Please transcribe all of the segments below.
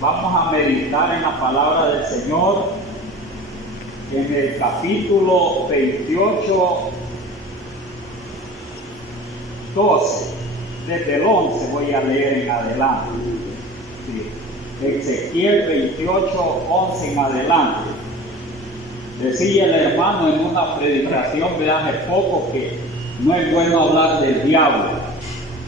Vamos a meditar en la palabra del Señor en el capítulo 28, 12. Desde el 11 voy a leer en adelante. Sí. Ezequiel 28, 11 en adelante. Decía el hermano en una predicación de hace poco que no es bueno hablar del diablo,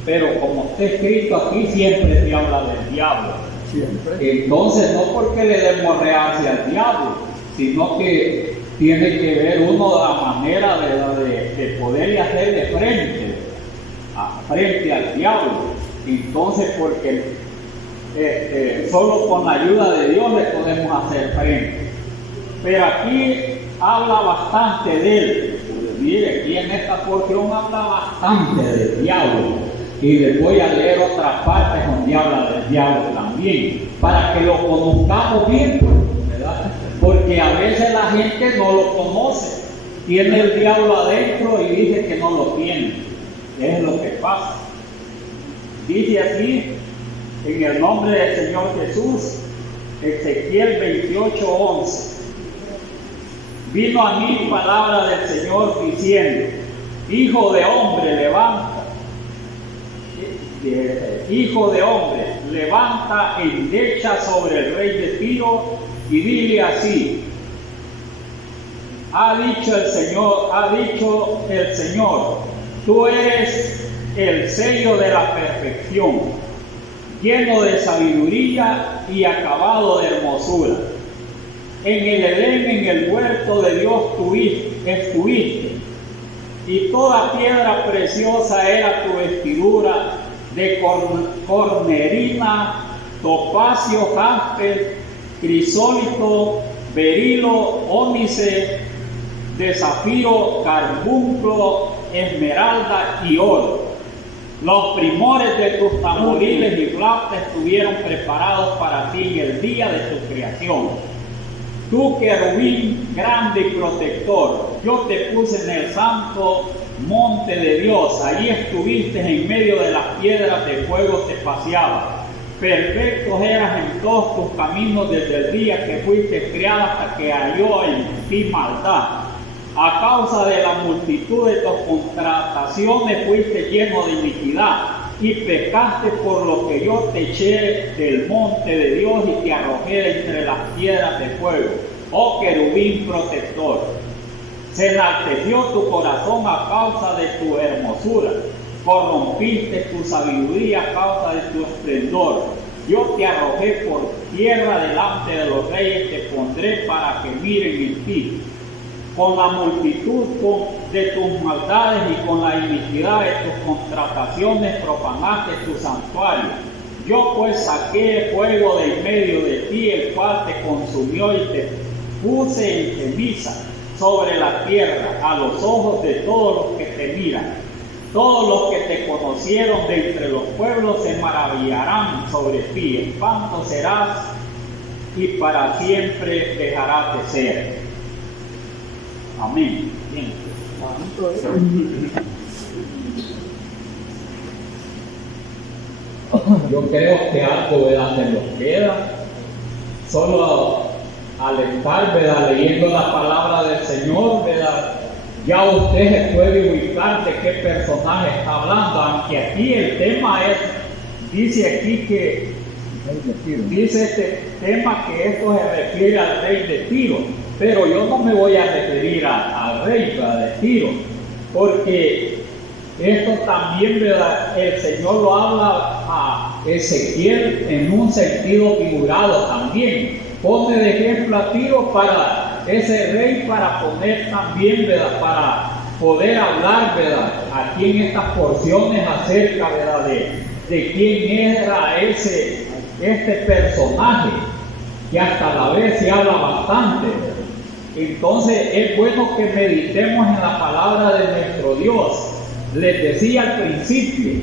pero como está escrito aquí, siempre se habla del diablo. Siempre. Entonces, no porque le demos reacia al diablo, sino que tiene que ver uno de la manera de poderle hacerle frente al diablo. Entonces, porque solo con la ayuda de Dios le podemos hacer frente. Pero aquí habla bastante de él. Mire, aquí en esta porción habla bastante del diablo. Y les voy a leer otras partes donde habla del diablo también, para que lo conozcamos bien, ¿verdad? Porque a veces la gente no lo conoce, tiene el diablo adentro y dice que no lo tiene. Es lo que pasa. Dice así, en el nombre del Señor Jesús, Ezequiel 28, 11. Vino a mí palabra del Señor diciendo: Hijo de hombre, levanta endecha sobre el rey de Tiro y dile así: ha dicho el Señor, tú eres el sello de la perfección, lleno de sabiduría y acabado de hermosura. En el Edén, en el huerto de Dios estuviste, y toda piedra preciosa era tu vestidura, de cornerina, topacio, jaspe, crisólito, berilo, ónice, de zafiro, carbunclo, esmeralda y oro. Los primores de tus tamboriles y flautas estuvieron preparados para ti en el día de tu creación. Tú, querubín grande y protector, yo te puse en el santo monte de Dios. Allí estuviste en medio de las piedras de fuego, te paseabas. Perfectos eras en todos tus caminos desde el día que fuiste criada hasta que halló en ti maldad. A causa de la multitud de tus contrataciones fuiste lleno de iniquidad y pecaste, por lo que yo te eché del monte de Dios y te arrojé entre las piedras de fuego, oh querubín protector. Se enalteció tu corazón a causa de tu hermosura, corrompiste tu sabiduría a causa de tu esplendor. Yo te arrojé por tierra delante de los reyes, te pondré para que miren en ti. Con la multitud de tus maldades y con la iniquidad de tus contrataciones profanaste tu santuario. Yo pues saqué fuego de en medio de ti, el cual te consumió y te puse en ceniza sobre la tierra, a los ojos de todos los que te miran. Todos los que te conocieron de entre los pueblos se maravillarán sobre ti. Espanto serás y para siempre dejarás de ser. Amén. Bien. Yo creo que algo se nos queda. Solo al estar, ¿verdad?, leyendo la palabra del Señor, ¿verdad?, ya usted se puede ubicar de qué personaje está hablando, aunque aquí el tema dice este tema que esto se refiere al rey de Tiro, pero yo no me voy a referir al rey de Tiro, porque esto también, ¿verdad?, el Señor lo habla a Ezequiel en un sentido figurado también. Pone de ejemplo a Tiro para ese rey, para poner también, ¿verdad?, para poder hablar, ¿verdad?, aquí en estas porciones acerca, ¿verdad?, de quién era este personaje, que hasta la vez se habla bastante. Entonces es bueno que meditemos en la palabra de nuestro Dios. Les decía al principio,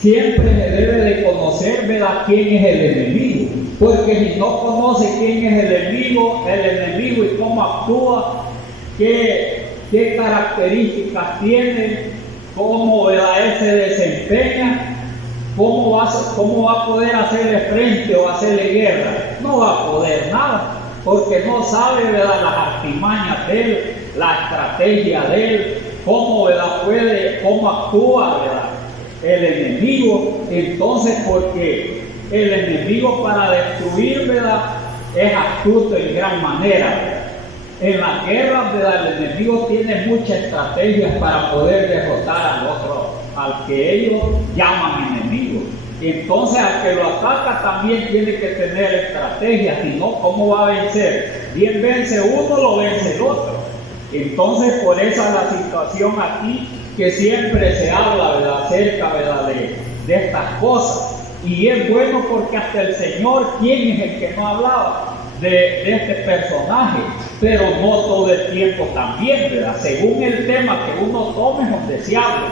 siempre se debe de conocer, ¿verdad?, quién es el enemigo, porque si no conoce quién es el enemigo y cómo actúa, qué características tiene, cómo, ¿verdad?, él se desempeña, ¿cómo va a poder hacerle frente o hacerle guerra? No va a poder nada, porque no sabe, ¿verdad?, las artimañas de él, la estrategia de él, cómo, ¿verdad?, cómo actúa, ¿verdad?, el enemigo. Entonces, porque el enemigo para destruir, ¿verdad?, es astuto en gran manera. En las guerras, ¿verdad?, el enemigo tiene muchas estrategias para poder derrotar al otro, al que ellos llaman enemigo. Entonces, al que lo ataca también tiene que tener estrategias, si no, ¿cómo va a vencer? Bien vence uno, lo vence el otro. Entonces, por esa es la situación aquí, que siempre se habla, ¿verdad?, acerca, ¿verdad?, de estas cosas. Y es bueno porque hasta el Señor, ¿quién es el que no hablaba de este personaje? Pero no todo el tiempo también, ¿verdad? Según el tema que uno tome, donde se habla.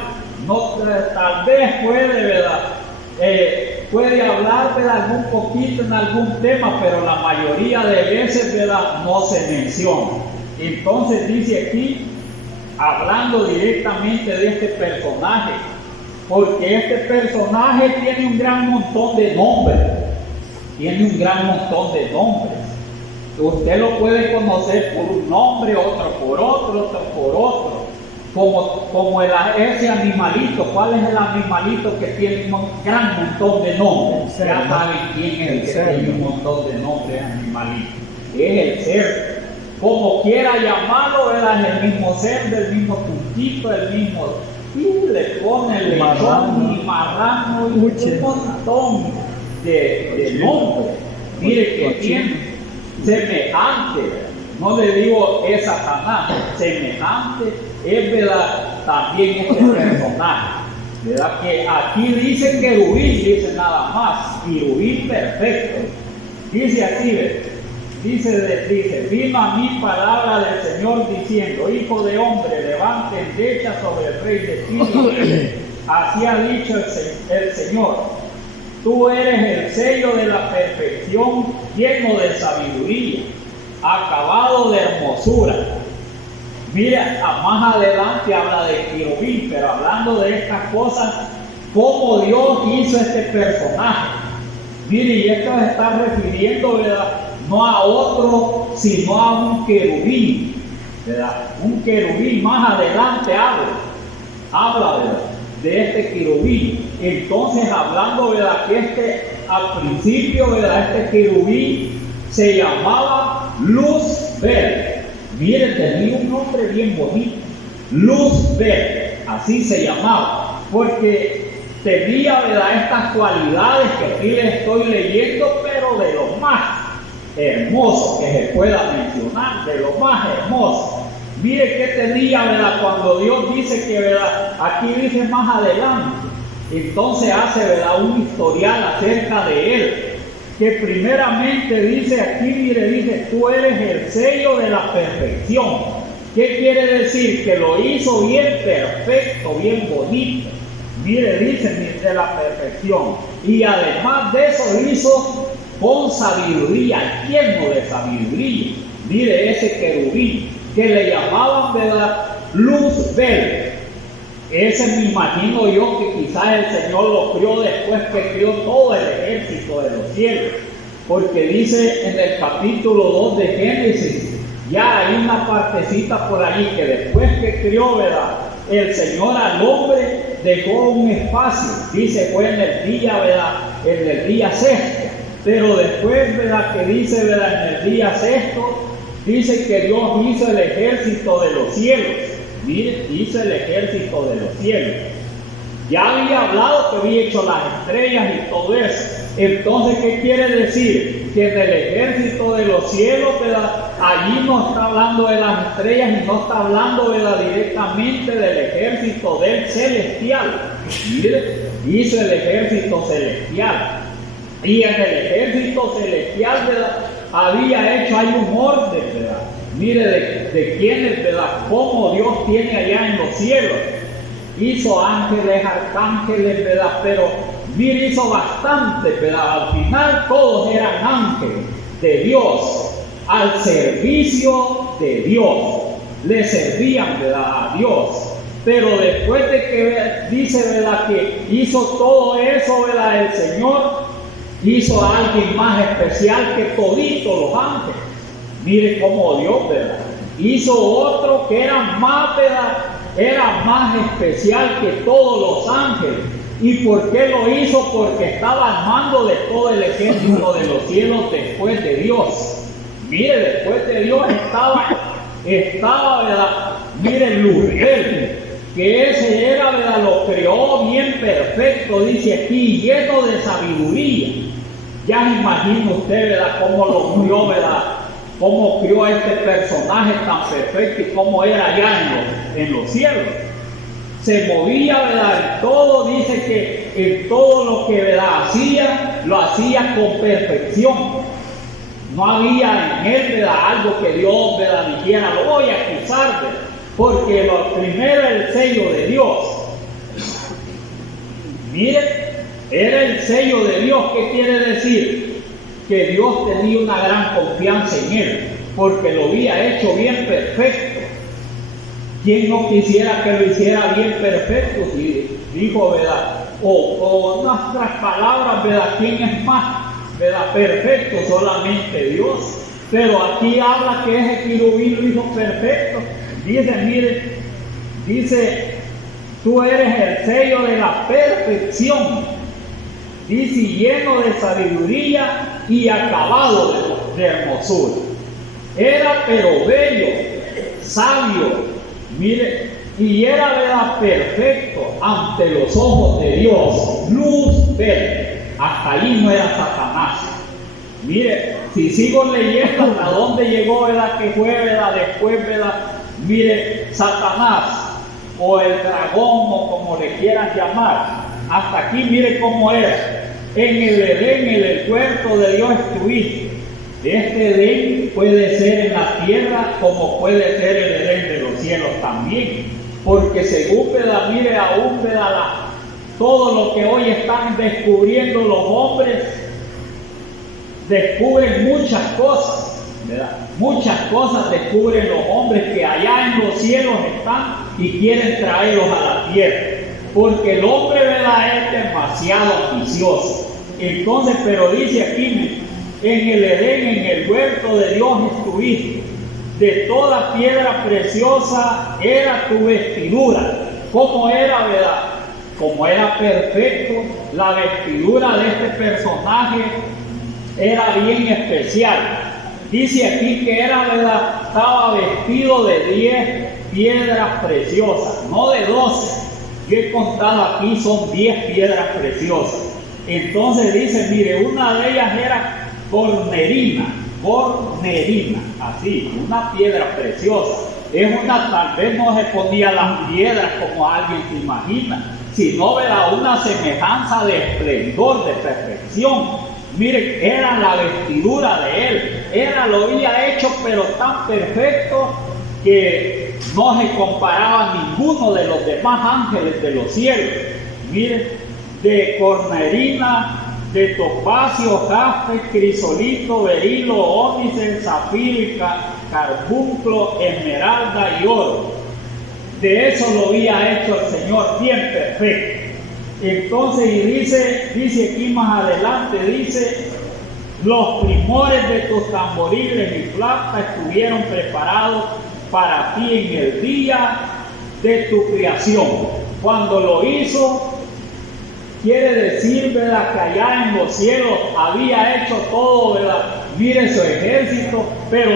No, tal vez puede, ¿verdad?, puede hablar, ¿verdad?, algún poquito en algún tema, pero la mayoría de veces, ¿verdad?, no se menciona. Entonces dice aquí, hablando directamente de este personaje, porque este personaje tiene un gran montón de nombres. Tiene un gran montón de nombres. Usted lo puede conocer por un nombre, otro por otro, otro por otro. Como ese animalito. ¿Cuál es el animalito que tiene un gran montón de nombres? Ya saben quién es el que tiene un montón de nombres, animalito. Es el cerdo. Como quiera llamarlo, era el mismo cerdo, el mismo puntito, el mismo. Y le pone el lechón y marrano y un montón de nombres. Mire que tiene semejante, no le digo es Satanás, semejante es, ¿verdad?, también este personaje, ¿verdad? Que aquí dice querubín, dice nada más, querubín perfecto. Dice así, ¿verdad? Dice, vino a mí palabra del Señor diciendo, hijo de hombre, levante derecha sobre el rey de Tiro. Así ha dicho el Señor, tú eres el sello de la perfección, lleno de sabiduría, acabado de hermosura. Mira, más adelante habla de querubín, pero hablando de estas cosas, cómo Dios hizo este personaje. Mire, y esto se está refiriendo, ¿verdad?, no a otro, sino a un querubín, ¿verdad? Un querubín. Más adelante habla, ¿verdad?, de este querubín. Entonces, hablando, ¿verdad?, que al principio, ¿verdad?, este querubín se llamaba Luzbel. Mire, tenía un nombre bien bonito, Luzbel, así se llamaba, porque tenía, ¿verdad?, estas cualidades que aquí les estoy leyendo, pero de lo más hermoso que se pueda mencionar, de lo más hermoso. Mire qué tenía, ¿verdad?, cuando Dios dice que, ¿verdad?, aquí dice más adelante, entonces hace, ¿verdad?, un historial acerca de él, que primeramente dice aquí, mire, dice, tú eres el sello de la perfección. ¿Qué quiere decir? Que lo hizo bien perfecto, bien bonito. Mire, dice, de la perfección. Y además de eso hizo con sabiduría, lleno de sabiduría. Mire ese querubín, que le llamaban, ¿verdad?, Luzbel. Ese me imagino yo que quizás el Señor lo crió después que crió todo el ejército de los cielos. Porque dice en el capítulo 2 de Génesis, ya hay una partecita por ahí que después que crió, ¿verdad?, el Señor al hombre dejó un espacio. Dice, fue en el día, ¿verdad?, en el día sexto. Pero después, ¿verdad?, que dice, ¿verdad?, en el día sexto, dice que Dios hizo el ejército de los cielos. Mire, hizo el ejército de los cielos. Ya había hablado que había hecho las estrellas y todo eso. Entonces, ¿qué quiere decir? Que en el ejército de los cielos, ¿verdad?, allí no está hablando de las estrellas y no está hablando, ¿verdad?, directamente del ejército del celestial. Mire, hizo el ejército celestial. Y en el ejército celestial, ¿verdad?, había hecho, hay un orden, ¿verdad?, mire, de quiénes, ¿verdad?, cómo Dios tiene allá en los cielos. Hizo ángeles, arcángeles, ¿verdad?, pero mire, hizo bastante, ¿verdad? Al final todos eran ángeles de Dios, al servicio de Dios. Le servían, ¿verdad?, a Dios. Pero después de que dice, ¿verdad?, que hizo todo eso, ¿verdad?, el Señor hizo a alguien más especial que toditos los ángeles. Mire cómo Dios, ¿verdad?, hizo otro que era más, ¿verdad?, era más especial que todos los ángeles. ¿Y por qué lo hizo? Porque estaba al mando de todo el ejército de los cielos después de Dios. Mire, después de Dios estaba, ¿verdad?, mire, Luzbel, que ese era, ¿verdad?, lo creó bien perfecto, dice aquí, lleno de sabiduría. Ya imagina usted, ¿verdad?, cómo lo crió, ¿verdad?, cómo crió a este personaje tan perfecto y cómo era allá en los cielos. Se movía, ¿verdad?, en todo, dice que en todo lo que, ¿verdad?, hacía, lo hacía con perfección. No había en él, ¿verdad?, algo que Dios, ¿verdad?, dijera, lo voy a acusar, ¿verdad?, porque lo primero era el sello de Dios. Mire, era el sello de Dios. ¿Qué quiere decir? Que Dios tenía una gran confianza en él, porque lo había hecho bien perfecto. ¿Quién no quisiera que lo hiciera bien perfecto? Y dijo, ¿verdad?, o nuestras palabras, ¿verdad?, ¿quién es más, ¿verdad?, perfecto? Solamente Dios. Pero aquí habla que ese querubín lo hizo perfecto. Dice, mire, dice, tú eres el sello de la perfección. Dice, lleno de sabiduría y acabado de hermosura. Era pero bello, sabio, mire, y era, ¿verdad?, perfecto ante los ojos de Dios. Luzbel. Hasta allí no era Satanás. Mire, si sigo leyendo hasta dónde llegó, ¿verdad?, que fue, ¿verdad?, después, ¿verdad?, mire, Satanás o el dragón o como le quieran llamar, hasta aquí mire cómo era. En el Edén, en el huerto de Dios estuviste. Este Edén puede ser en la tierra como puede ser el Edén de los cielos también, porque según, ¿verdad?, mire, aún, ¿verdad?, todo lo que hoy están descubriendo los hombres, descubren muchas cosas, ¿verdad? Muchas cosas descubren los hombres que allá en los cielos están y quieren traerlos a la tierra, porque el hombre, ¿verdad?, es demasiado ambicioso. Entonces, pero dice aquí, en el Edén, en el huerto de Dios estuviste, de toda piedra preciosa era tu vestidura. ¿Cómo era, verdad? Como era perfecto, la vestidura de este personaje era bien especial. Dice aquí que era, ¿verdad?, estaba vestido de 10 piedras preciosas, no de 12. Yo he contado aquí, son 10 piedras preciosas. Entonces dice, mire, una de ellas era cornerina, así, una piedra preciosa. Es una, tal vez no se ponía las piedras como alguien se imagina, sino, ¿verdad?, una semejanza de esplendor, de perfección. Mire, era la vestidura de él, lo había hecho pero tan perfecto que no se comparaba a ninguno de los demás ángeles de los cielos. Mire, de cornerina, de topacio, jaspe, crisolito, berilo, ónice, zafiro, carbunclo, esmeralda y oro. De eso lo había hecho el Señor bien perfecto. Entonces, y dice aquí más adelante, dice, los primores de tus tamboriles y flautas estuvieron preparados para ti en el día de tu creación. Cuando lo hizo, quiere decir, ¿verdad?, que allá en los cielos había hecho todo, ¿verdad?, mire su ejército, pero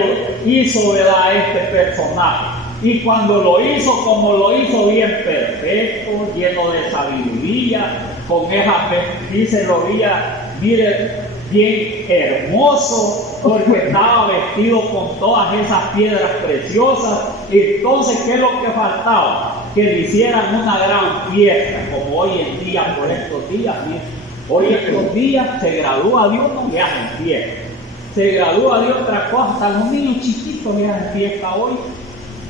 hizo, ¿verdad?, este personaje. Y cuando lo hizo, como lo hizo bien perfecto, lleno de sabiduría, con esa, dice, lo había, mire, bien hermoso, porque estaba vestido con todas esas piedras preciosas. Entonces, ¿qué es lo que faltaba? Que le hicieran una gran fiesta, como hoy en día, por estos días. Mire, hoy estos días se gradúa de uno y hacen fiesta, se gradúa de otra cosa, hasta los niños chiquitos le hacen fiesta hoy.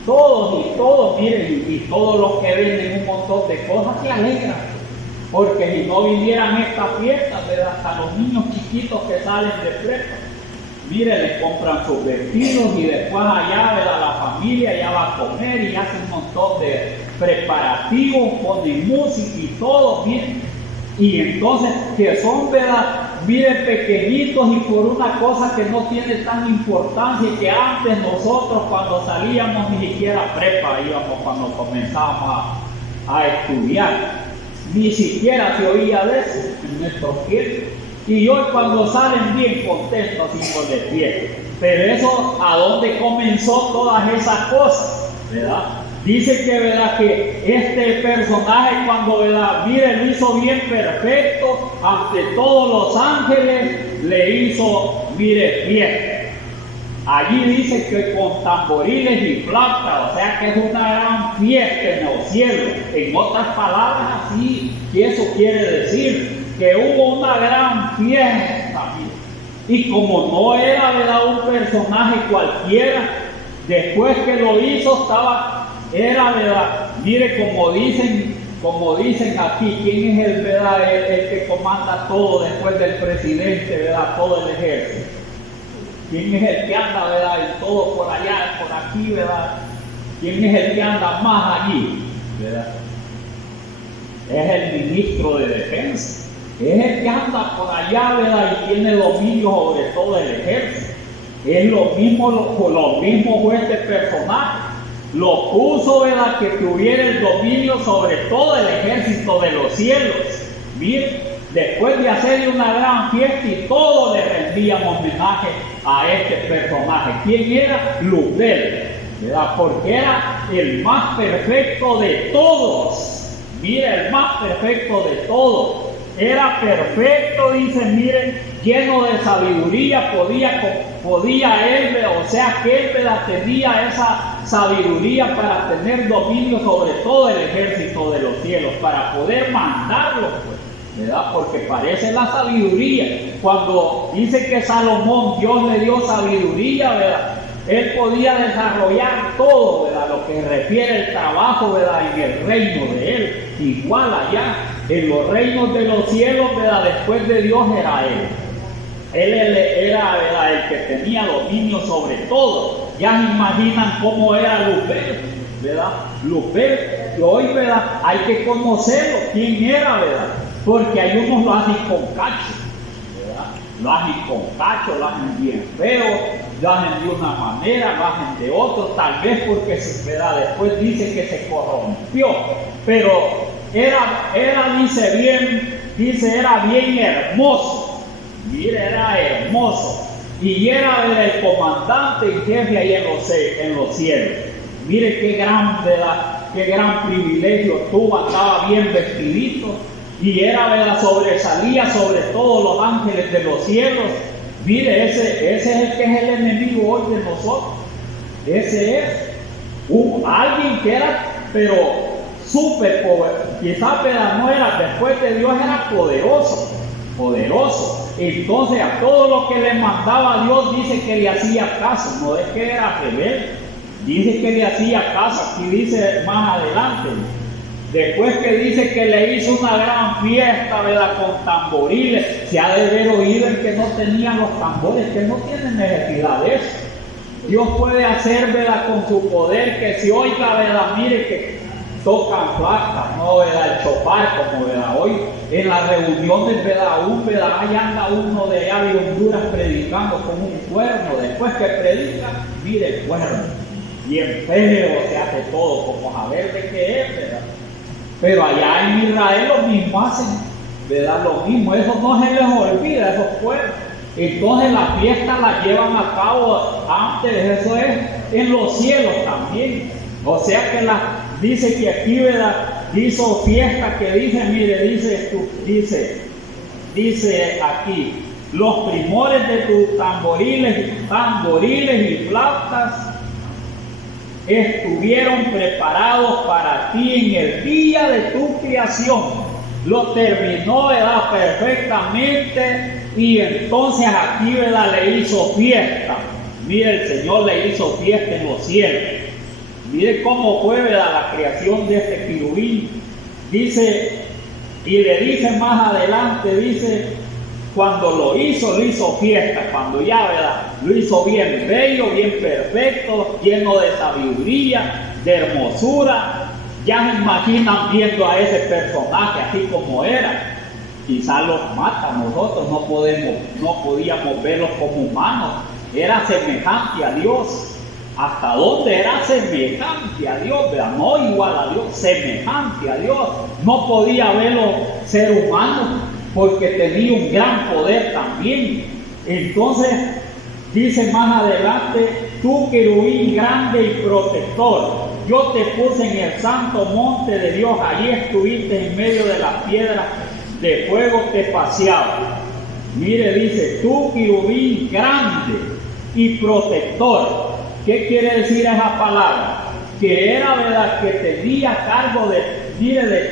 Todos, miren, y todos los que venden un montón de cosas se alegran, porque si no vinieran estas fiestas, ¿verdad?, hasta los niños chiquitos que salen de prepa, mire, le compran sus vestidos y después allá, ¿verdad? La familia ya va a comer y hace un montón de preparativos, ponen música y todo bien. Y entonces, que son, ¿verdad? Mire, pequeñitos y por una cosa que no tiene tan importancia, que antes nosotros cuando salíamos ni siquiera prepa íbamos cuando comenzábamos a estudiar. Ni siquiera se oía de eso en nuestros tiempos. Y hoy cuando salen bien contentos y de pie. Pero eso, ¿a dónde comenzó todas esas cosas? ¿Verdad? Dice que, ¿verdad?, que este personaje cuando, ¿verdad?, mire, lo hizo bien perfecto ante todos los ángeles, le hizo, mire, fiesta. Allí dice que con tamboriles y flautas, o sea que es una gran fiesta en los cielos. En otras palabras, así que eso quiere decir que hubo una gran fiesta. Y como no era, ¿verdad?, un personaje cualquiera, después que lo hizo era, ¿verdad? Mire, como dicen aquí, ¿quién es el que comanda todo después del presidente, ¿verdad?, todo el ejército? ¿Quién es el que anda, ¿verdad?, en todo por allá, por aquí, ¿verdad? ¿Quién es el que anda más allí, ¿verdad? Es el ministro de Defensa. Es el que anda por allá, ¿verdad?, y tiene dominio sobre todo el ejército. Es lo mismo fue este personaje. Lo puso, ¿verdad?, que tuviera el dominio sobre todo el ejército de los cielos. Miren, después de hacerle una gran fiesta y todos le rendían homenaje a este personaje. ¿Quién era? Luzbel, ¿verdad? Porque era el más perfecto de todos. Mire, el más perfecto de todos. Era perfecto, dice, miren, lleno de sabiduría, podía él, o sea que él, ¿verdad?, tenía esa sabiduría para tener dominio sobre todo el ejército de los cielos, para poder mandarlo, pues, ¿verdad? Porque parece la sabiduría. Cuando dice que Salomón, Dios le dio sabiduría, ¿verdad?, él podía desarrollar todo, ¿verdad?, lo que refiere al trabajo, ¿verdad?, en el reino de él. Igual allá, en los reinos de los cielos, ¿verdad?, después de Dios era él. Él era, ¿verdad?, el que tenía dominio sobre todo. Ya se imaginan cómo era Luzbel, ¿verdad? Luzbel, que hoy, ¿verdad?, hay que conocerlo, quién era, ¿verdad? Porque hay unos lo hacen con cacho, ¿verdad? Lo hacen con cacho, lo hacen bien feo, lo hacen de una manera, lo hacen de otra, tal vez porque, ¿verdad?, después dice que se corrompió, pero era bien hermoso. Mire, era hermoso. Y era el comandante en jefe ahí en los cielos. Mire qué gran privilegio tuvo, andaba bien vestidito. Y era, ¿verdad?, sobresalía sobre todos los ángeles de los cielos. Mire, ese es el que es el enemigo hoy de nosotros. Ese es alguien que era, pero súper poderoso. Quizás, ¿verdad?, no era, después de Dios era poderoso. Entonces a todo lo que le mandaba Dios dice que le hacía caso, no es que era rebelde, dice que le hacía caso. Aquí dice más adelante, después que dice que le hizo una gran fiesta, ¿verdad?, con tamboriles. Se ha de haber oído el que no tenía los tambores, que no tiene necesidad de eso. Dios puede hacer, ¿verdad?, con su poder que se oiga, ¿verdad?, mire que tocan flautas, no, ¿verdad?, el chofar, como, ¿verdad?, hoy en las reuniones, ¿verdad?, ahí anda uno de allá de Honduras predicando con un cuerno. Después que predica, mire el cuerno, bien feo, se hace todo, como a ver de qué es, ¿verdad? Pero allá en Israel lo mismo hacen, ¿verdad?, lo mismo, eso no se les olvida, esos cuernos. Entonces la fiesta la llevan a cabo antes, eso es en los cielos también. O sea que dice que aquí, ¿verdad?, hizo fiesta, que dice, mire, dice aquí, los primores de tus tamboriles y flautas estuvieron preparados para ti en el día de tu creación. Lo terminó, ¿verdad?, perfectamente, y entonces aquí, ¿verdad?, le hizo fiesta. Mire, el Señor le hizo fiesta en los cielos. Mire cómo fue, ¿verdad?, la creación de este querubín. Dice, y le dice más adelante, dice, cuando lo hizo fiesta, cuando ya, ¿verdad? Lo hizo bien bello, bien perfecto, lleno de sabiduría, de hermosura. Ya se imaginan viendo a ese personaje así como era. Quizás los mata, nosotros no podíamos verlos como humanos. Era semejante a Dios. ¿Hasta dónde era semejante a Dios? ¿Verdad? No igual a Dios, semejante a Dios. No podía verlo ser humano porque tenía un gran poder también. Entonces, dice más adelante, tú querubín grande y protector, yo te puse en el santo monte de Dios, allí estuviste en medio de las piedras de fuego, te paseaba. Mire, dice, tú querubín grande y protector. ¿Qué quiere decir esa palabra? Que era, ¿verdad?, que tenía cargo de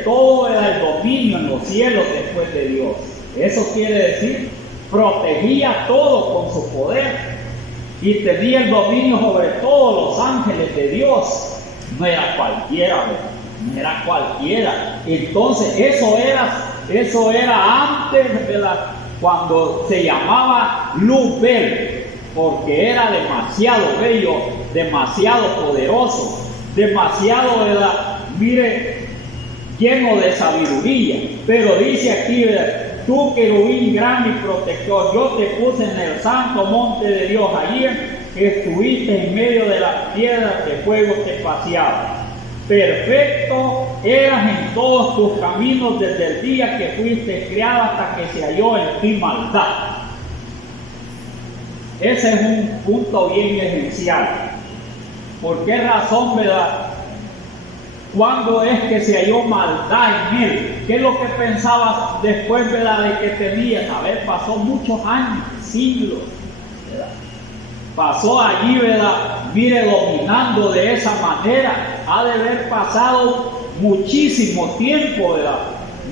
todo el dominio en los cielos después de Dios. Eso quiere decir, protegía todo con su poder y tenía el dominio sobre todos los ángeles de Dios. No era cualquiera, ¿verdad? No era cualquiera. Entonces eso era antes, ¿verdad?, cuando se llamaba Luzbel, porque era demasiado bello, demasiado poderoso, demasiado, ¿verdad?, mire, lleno de sabiduría. Pero dice aquí, ¿verdad?, tú querubín grande y protector, yo te puse en el santo monte de Dios, allí estuviste en medio de las piedras de fuego, te paseaba. Perfecto eras en todos tus caminos desde el día que fuiste criado hasta que se halló en ti maldad. Ese es un punto bien esencial. ¿Por qué razón, verdad? ¿Cuándo es que se halló maldad en él? ¿Qué es lo que pensabas después, verdad, de que tenías? A ver, pasó muchos años, siglos, ¿verdad? Pasó allí, ¿verdad? Mire, dominando de esa manera. Ha de haber pasado muchísimo tiempo, ¿verdad?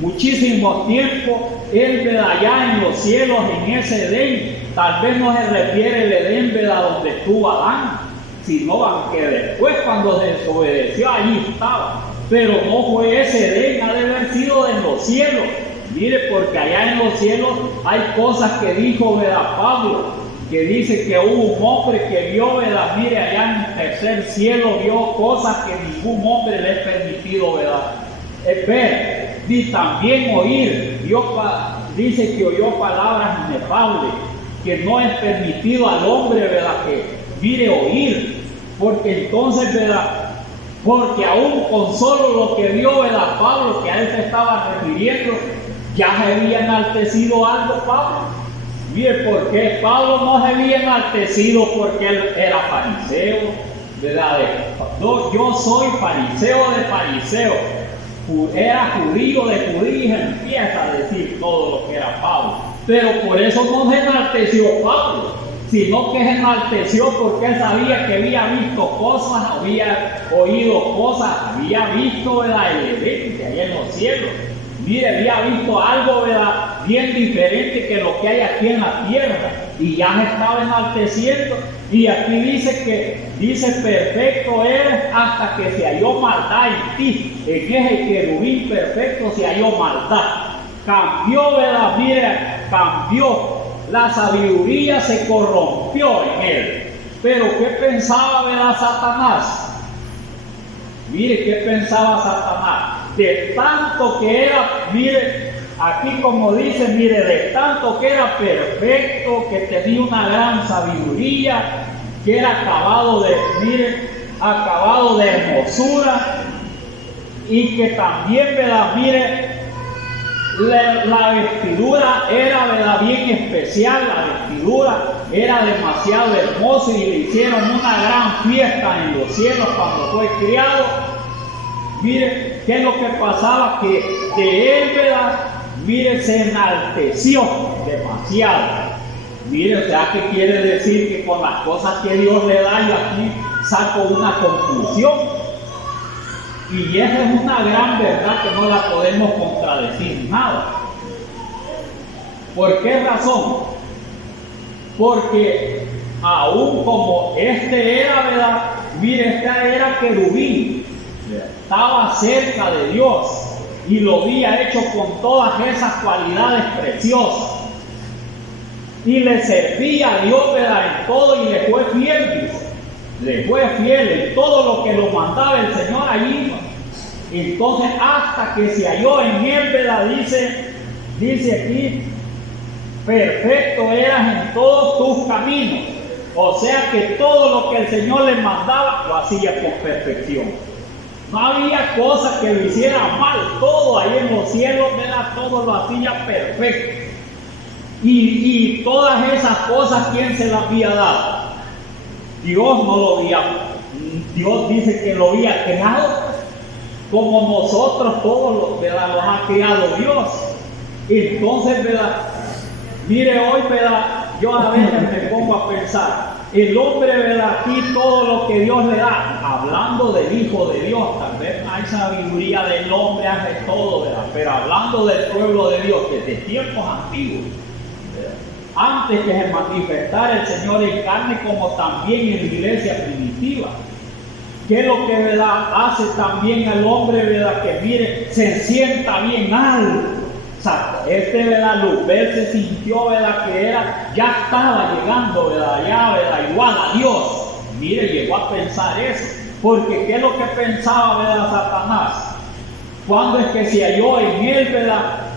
Muchísimo tiempo. Él, ¿verdad?, allá en los cielos, en ese Edén. Tal vez no se refiere el Edén, ¿verdad?, donde estuvo Adán, sino que después, cuando se desobedeció, allí estaba. Pero no fue ese Edén, ha de haber sido en los cielos. Mire, porque allá en los cielos hay cosas que dijo, ¿verdad?, Pablo, que dice que hubo un hombre que vio, ¿verdad?, mire, allá en el tercer cielo vio cosas que ningún hombre le es permitido, ¿verdad?, ver, y también oír. Dice que oyó palabras inefables, que no es permitido al hombre, ¿verdad?, que mire, oír, porque entonces, ¿verdad?, porque aún con solo lo que vio, ¿verdad?, Pablo, que a él se estaba refiriendo, ya se había enaltecido algo Pablo. Mire, porque Pablo no se había enaltecido porque él era fariseo, ¿verdad? No, yo soy fariseo de fariseo, era judío de judío, y empieza a decir todo lo que era Pablo. Pero por eso no se enalteció Pablo, sino que se enalteció porque él sabía que había visto cosas, había oído cosas, había visto, ¿verdad?, el Edén allá en los cielos. Mire, había visto algo, ¿verdad?, bien diferente que lo que hay aquí en la tierra, y ya se estaba enalteciendo. Y aquí dice perfecto eres hasta que se halló maldad en ti. En ese querubín perfecto se halló maldad. Cambió, ¿verdad? Mire, cambió. La sabiduría se corrompió en él. Pero ¿qué pensaba, verdad, Satanás? Mire, ¿qué pensaba Satanás? De tanto que era, mire, aquí como dice, mire, de tanto que era perfecto, que tenía una gran sabiduría, que era acabado de hermosura, y que también, ¿verdad?, mire, la vestidura era, ¿verdad?, bien especial. La vestidura era demasiado hermosa y le hicieron una gran fiesta en los cielos cuando fue criado. Mire, ¿qué es lo que pasaba? Que de él, ¿verdad?, mire, se enalteció demasiado. Mire, o sea, ¿qué quiere decir? Que con las cosas que Dios le da, yo aquí saco una conclusión. Y esa es una gran verdad que no la podemos contradecir nada. ¿Por qué razón? Porque aún como este era, ¿verdad?, mire, este era querubín, estaba cerca de Dios y lo había hecho con todas esas cualidades preciosas. y le servía a Dios, ¿verdad?, en todo, y le fue fiel, dice. Le fue fiel en todo lo que lo mandaba el Señor allí. Entonces, hasta que se halló en él, ¿verdad?, dice aquí, perfecto eras en todos tus caminos. O sea que todo lo que el Señor le mandaba, lo hacía con perfección. No había cosa que lo hiciera mal. Todo ahí en los cielos, ¿verdad?, todo lo hacía perfecto. Y todas esas cosas, ¿quién se las había dado? Dios no lo había. Dios dice que lo había creado, como nosotros todos, ¿verdad?, los ha creado Dios. Entonces, ¿verdad?, mire, hoy, ¿verdad?, yo a veces me pongo a pensar, el hombre, ¿verdad?, aquí todo lo que Dios le da, hablando del Hijo de Dios, tal vez hay sabiduría del hombre, hace todo, ¿verdad?, pero hablando del pueblo de Dios, desde tiempos antiguos, ¿verdad?, antes que se manifestara el Señor en carne, como también en la iglesia primitiva. ¿Qué es lo que, ¿verdad?, hace también al hombre, ¿verdad?, que mire, se sienta bien alto? O sea, ¿verdad?, Luzbel se sintió, ¿verdad?, que ya estaba llegando, ¿verdad?, ya, ¿verdad?, igual a Dios. Mire, llegó a pensar eso. Porque ¿qué es lo que pensaba, ¿verdad?, Satanás? Cuando es que se halló en él, ¿verdad?,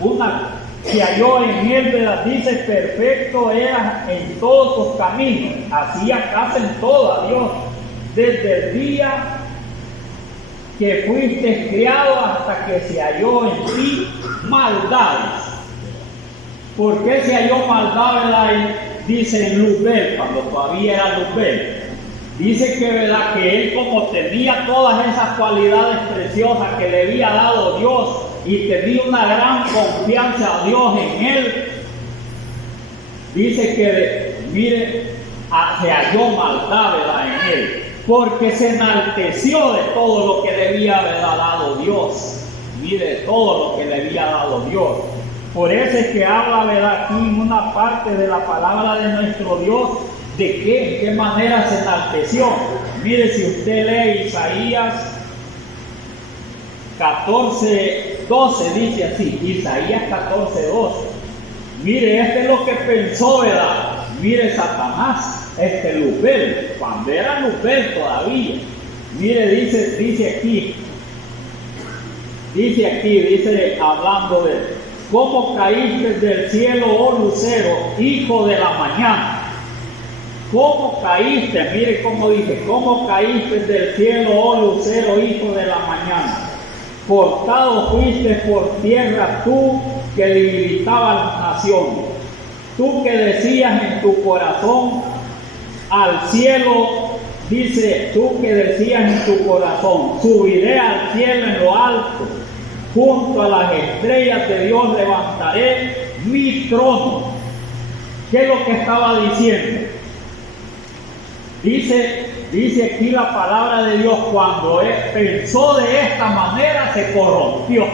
se halló en él, ¿verdad?, dice, perfecto era en todos tus caminos. Hacía caso en todo a Dios, desde el día que fuiste criado hasta que se halló en ti maldades. ¿Por qué se halló maldad, verdad? Dice en Luzbel, cuando todavía era Luzbel. Dice que, ¿verdad?, que él, como tenía todas esas cualidades preciosas que le había dado Dios y tenía una gran confianza a Dios en él, dice que, mire, se halló maldad, ¿verdad?, en él, porque se enalteció de todo lo que le había, ¿verdad?, dado Dios. Mire, todo lo que le había dado Dios. Por eso es que habla, ¿verdad?, aquí en una parte de la palabra de nuestro Dios, de qué manera se enalteció. Mire, si usted lee Isaías 14:12, dice así, Isaías 14:12. Mire, este es lo que pensó, ¿verdad?, mire, Satanás, Luzbel, cuando era Luzbel todavía. Mire, dice hablando de cómo caíste del cielo, oh lucero, hijo de la mañana. ¿Cómo caíste? Mire cómo dice, ¿cómo caíste del cielo, oh lucero, hijo de la mañana? Cortado fuiste por tierra tú, que debilitabas las naciones. Tú que decías en tu corazón, al cielo, dice, tú que decías en tu corazón, subiré al cielo en lo alto, junto a las estrellas de Dios levantaré mi trono. ¿Qué es lo que estaba diciendo? Dice aquí la palabra de Dios, cuando él pensó de esta manera, se corrompió.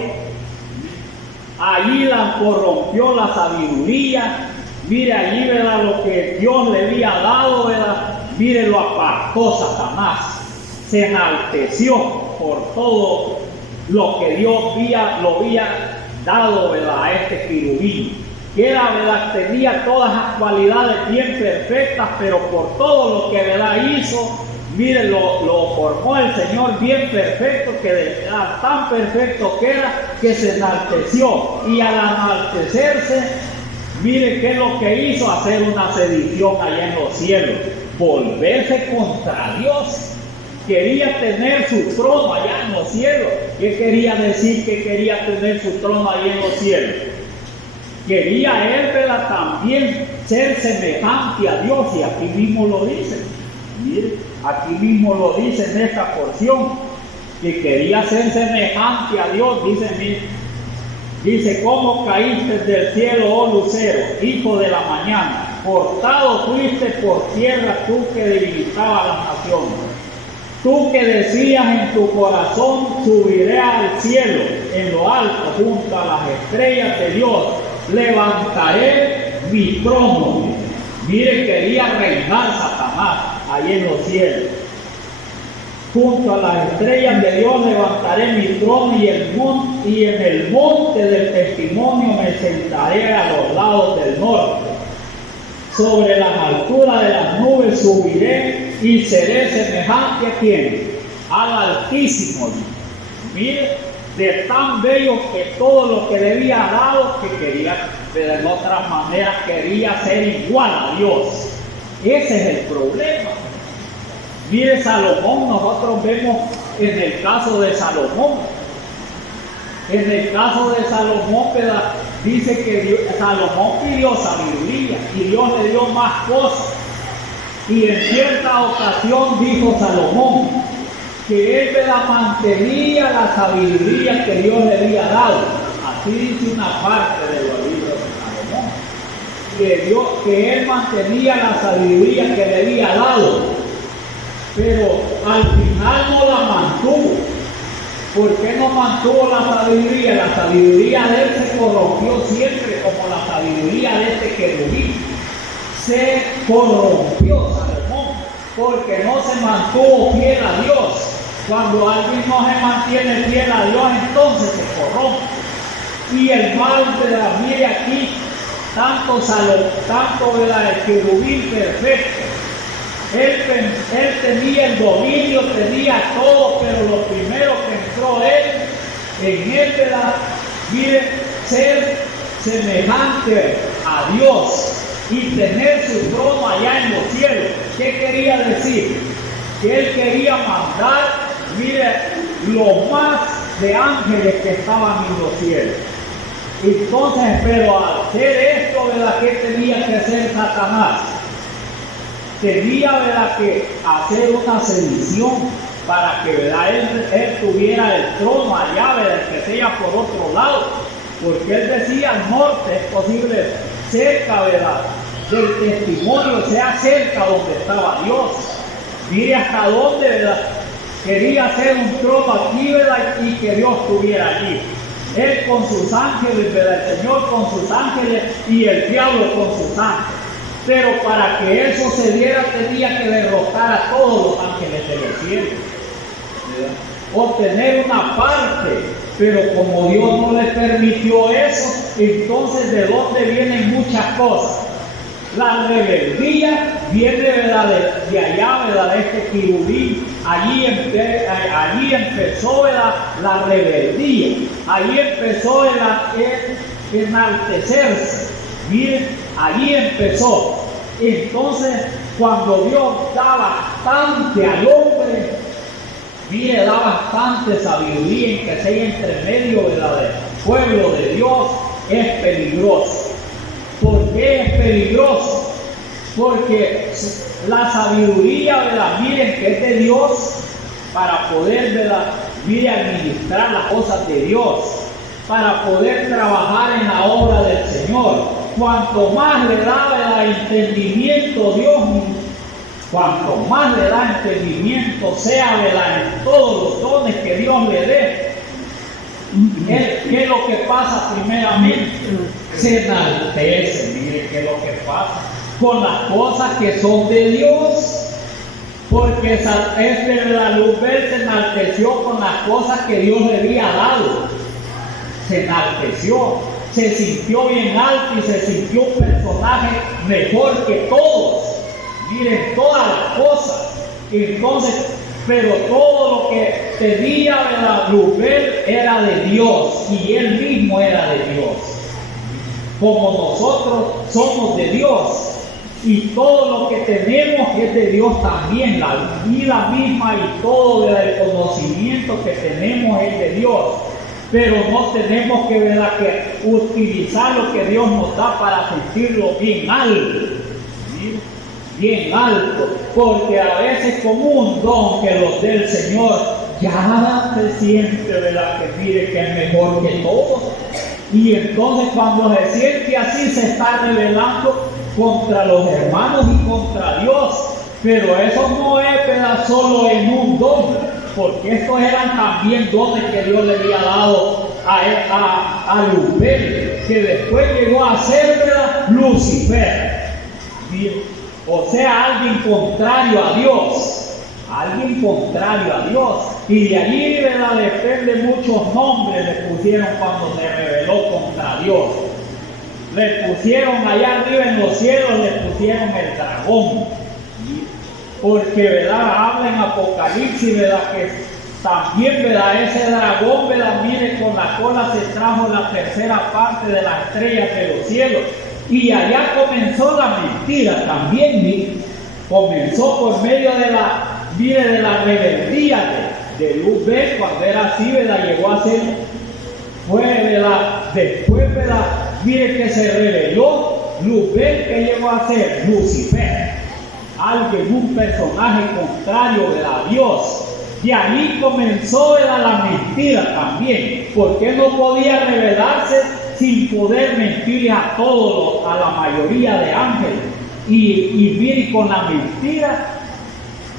Allí la corrompió la sabiduría. Mire, allí, ¿verdad?, lo que Dios le había dado, ¿verdad?, mire, lo apartó Satanás. Se enalteció por todo lo que Dios lo había dado, ¿verdad?, a este querubín. Que era, ¿verdad?, tenía todas las cualidades bien perfectas, pero por todo lo que, ¿verdad?, hizo, mire, lo formó el Señor bien perfecto, que era tan perfecto que se enalteció. Y al enaltecerse, mire qué es lo que hizo, hacer una sedición allá en los cielos, volverse contra Dios. Quería tener su trono allá en los cielos. ¿Qué quería decir que quería tener su trono allá en los cielos? Quería él, ¿verdad?, también ser semejante a Dios, y aquí mismo lo dice. Mire, aquí mismo lo dice en esta porción, que quería ser semejante a Dios. Dice, ¿cómo caíste del cielo, oh lucero, hijo de la mañana? Cortado fuiste por tierra tú, que debilitabas las naciones. Tú que decías en tu corazón, subiré al cielo, en lo alto, junto a las estrellas de Dios, levantaré mi trono. Mire, quería reinar Satanás ahí en los cielos. Junto a las estrellas de Dios levantaré mi trono, y en el monte del testimonio me sentaré a los lados del norte. sobre las alturas de las nubes subiré y seré semejante a quién, al Altísimo. Mire, de tan bello que todo lo que le había dado, que quería, pero en otras maneras quería ser igual a Dios. Ese es el problema. Mire, Salomón, nosotros vemos en el caso de Salomón. En el caso de Salomón, ¿verdad? Dice que Salomón pidió sabiduría y Dios le dio más cosas. Y en cierta ocasión dijo Salomón que él mantenía la sabiduría que Dios le había dado. Así dice una parte de los libros de Salomón. Que él mantenía la sabiduría que le había dado. Pero al final no la mantuvo. ¿Por qué no mantuvo la sabiduría? La sabiduría de él se corrompió siempre, como la sabiduría de este querubín. Se corrompió Salomón, porque no se mantuvo fiel a Dios. Cuando alguien no se mantiene fiel a Dios, entonces se corrompe. Y el mal de la mire aquí, tanto el querubín perfecto. Él tenía el dominio, tenía todo, pero lo primero que entró en él, mire, ser semejante a Dios y tener su trono allá en los cielos. ¿Qué quería decir? Que él quería mandar, mire, lo más de ángeles que estaban en los cielos. Entonces, pero al hacer esto, ¿verdad? ¿Qué tenía que hacer Satanás? Tenía, ¿verdad?, que hacer una sedición para que, ¿verdad?, él tuviera el trono allá, ¿verdad?, que sea por otro lado, porque él decía al norte, es posible cerca, ¿verdad?, del testimonio, sea cerca donde estaba Dios. Mire hasta dónde, ¿verdad?, quería hacer un trono aquí, ¿verdad?, y que Dios estuviera allí. Él con sus ángeles, ¿verdad?, el Señor con sus ángeles y el diablo con sus ángeles. Pero para que eso se diera tenía que derrotar a todos los ángeles de los cielos, obtener una parte, pero como Dios no le permitió eso, entonces ¿de dónde vienen muchas cosas? La rebeldía viene, ¿verdad?, de allá, ¿verdad?, de este querubín. Allí empezó, ¿verdad?, la rebeldía, allí empezó el enaltecerse. Miren, allí empezó. Entonces, cuando Dios da bastante al hombre, mire, da bastante sabiduría en que sea entre medio del pueblo de Dios, es peligroso. ¿Por qué es peligroso? Porque la sabiduría, ¿verdad?, miren, que es de Dios, para poder, ¿verdad?, mire, administrar las cosas de Dios, para poder trabajar en la obra del Señor. Cuanto más le da el entendimiento Dios, cuanto más le da entendimiento, sea en todos los dones que Dios le dé, ¿qué es lo que pasa primeramente? Se enaltece. Mire qué es lo que pasa con las cosas que son de Dios, porque la Luzbel se enalteció con las cosas que Dios le había dado. Se enalteció, se sintió bien alto y se sintió un personaje mejor que todos. Miren, todas las cosas. Entonces, pero todo lo que tenía, ¿verdad?, Luzbel era de Dios y él mismo era de Dios. Como nosotros somos de Dios y todo lo que tenemos es de Dios también. La vida misma y todo el conocimiento que tenemos es de Dios. Pero no tenemos que, ¿verdad?, que utilizar lo que Dios nos da para sentirlo bien alto, ¿sí?, bien alto, porque a veces con un don que los del Señor ya se siente, ¿verdad?, que mire que es mejor que todos, y entonces cuando se siente así se está rebelando contra los hermanos y contra Dios. Pero eso no es, ¿verdad?, solo en un don, porque estos eran también dones que Dios le había dado a Luzbel, que después llegó a ser, ¿verdad?, Lucifer. O sea, alguien contrario a Dios. Alguien contrario a Dios. Y de allí, ¿verdad?, depende muchos nombres le pusieron cuando se rebeló contra Dios. Le pusieron allá arriba en los cielos, le pusieron el dragón. Porque, ¿verdad? Habla en Apocalipsis, ¿verdad? Que también, ¿verdad? Ese dragón, ¿verdad? Mire, con la cola se trajo la tercera parte de las estrellas de los cielos. Y allá comenzó la mentira también, mire. Comenzó por medio de la rebeldía de Luzbel, cuando era así, ¿verdad? Llegó a ser, ¿verdad? Después, ¿verdad? Mire que se rebeló Luzbel, que llegó a ser Lucifer, alguien, un personaje contrario, ¿verdad? A Dios. Y ahí comenzó, ¿verdad? La mentira también, porque no podía rebelarse sin poder mentirle a todos, a la mayoría de ángeles. Y mire, con la mentira,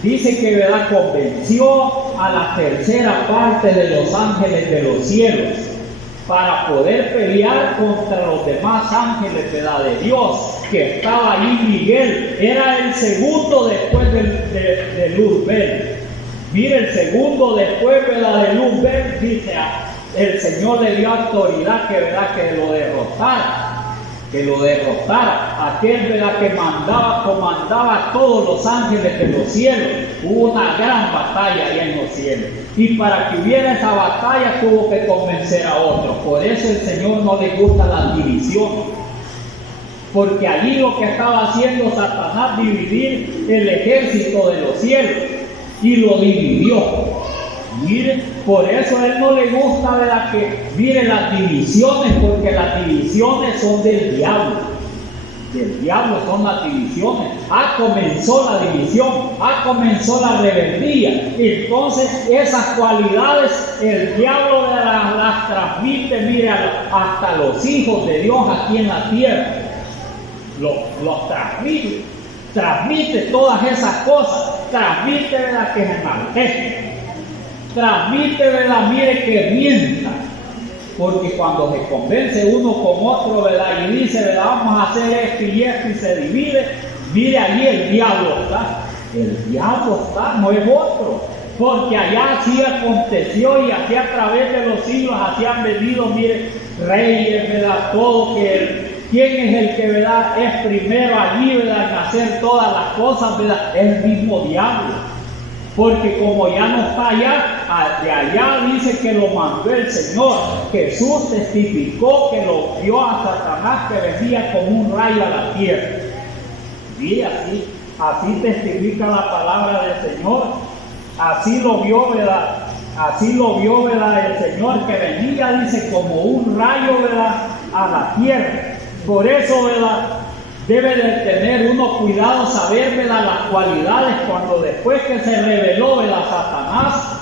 dice que, ¿verdad? Convenció a la tercera parte de los ángeles de los cielos para poder pelear contra los demás ángeles, ¿verdad? De Dios, que estaba ahí Miguel, era el segundo después de Luzbel. Mire, el segundo después, ¿verdad? De Luzbel, dice, el Señor le dio autoridad que, ¿verdad? Que lo derrotara, aquel, ¿verdad? Que comandaba a todos los ángeles de los cielos. Hubo una gran batalla ahí en los cielos, y para que hubiera esa batalla tuvo que convencer a otros. Por eso el Señor no le gusta la división, porque allí lo que estaba haciendo Satanás, dividir el ejército de los cielos, y lo dividió. Mire, por eso a él no le gusta, ¿verdad? Que mire las divisiones, porque las divisiones son del diablo. Del diablo son las divisiones. Comenzó la división, comenzó la rebeldía. Entonces esas cualidades el diablo las transmite, mire, hasta los hijos de Dios aquí en la tierra. Los transmite todas esas cosas. Transmite, ¿verdad? Que se enaltece. Transmite, ¿verdad? Mire, que mienta. Porque cuando se convence uno con otro, ¿verdad? Y dice, ¿verdad? Vamos a hacer esto y esto, y se divide. Mire, allí el diablo está. El diablo está, no es otro. Porque allá así aconteció, y así a través de los siglos así han venido, mire, reyes, ¿verdad? Todo ¿quién es el que, ¿verdad? Es primero allí, ¿verdad? En hacer todas las cosas, ¿verdad? Es el mismo diablo. Porque como ya no está allá, de allá dice que lo mandó el Señor. Jesús testificó que lo vio a Satanás que venía como un rayo a la tierra. Y así testifica la palabra del Señor. Así lo vio, ¿verdad? Así lo vio, ¿verdad? El Señor que venía, dice, como un rayo, ¿verdad? A la tierra. Por eso, ¿verdad? Debe de tener uno cuidado, saber, ¿verdad? Las cualidades, cuando después que se reveló, ¿verdad? Satanás,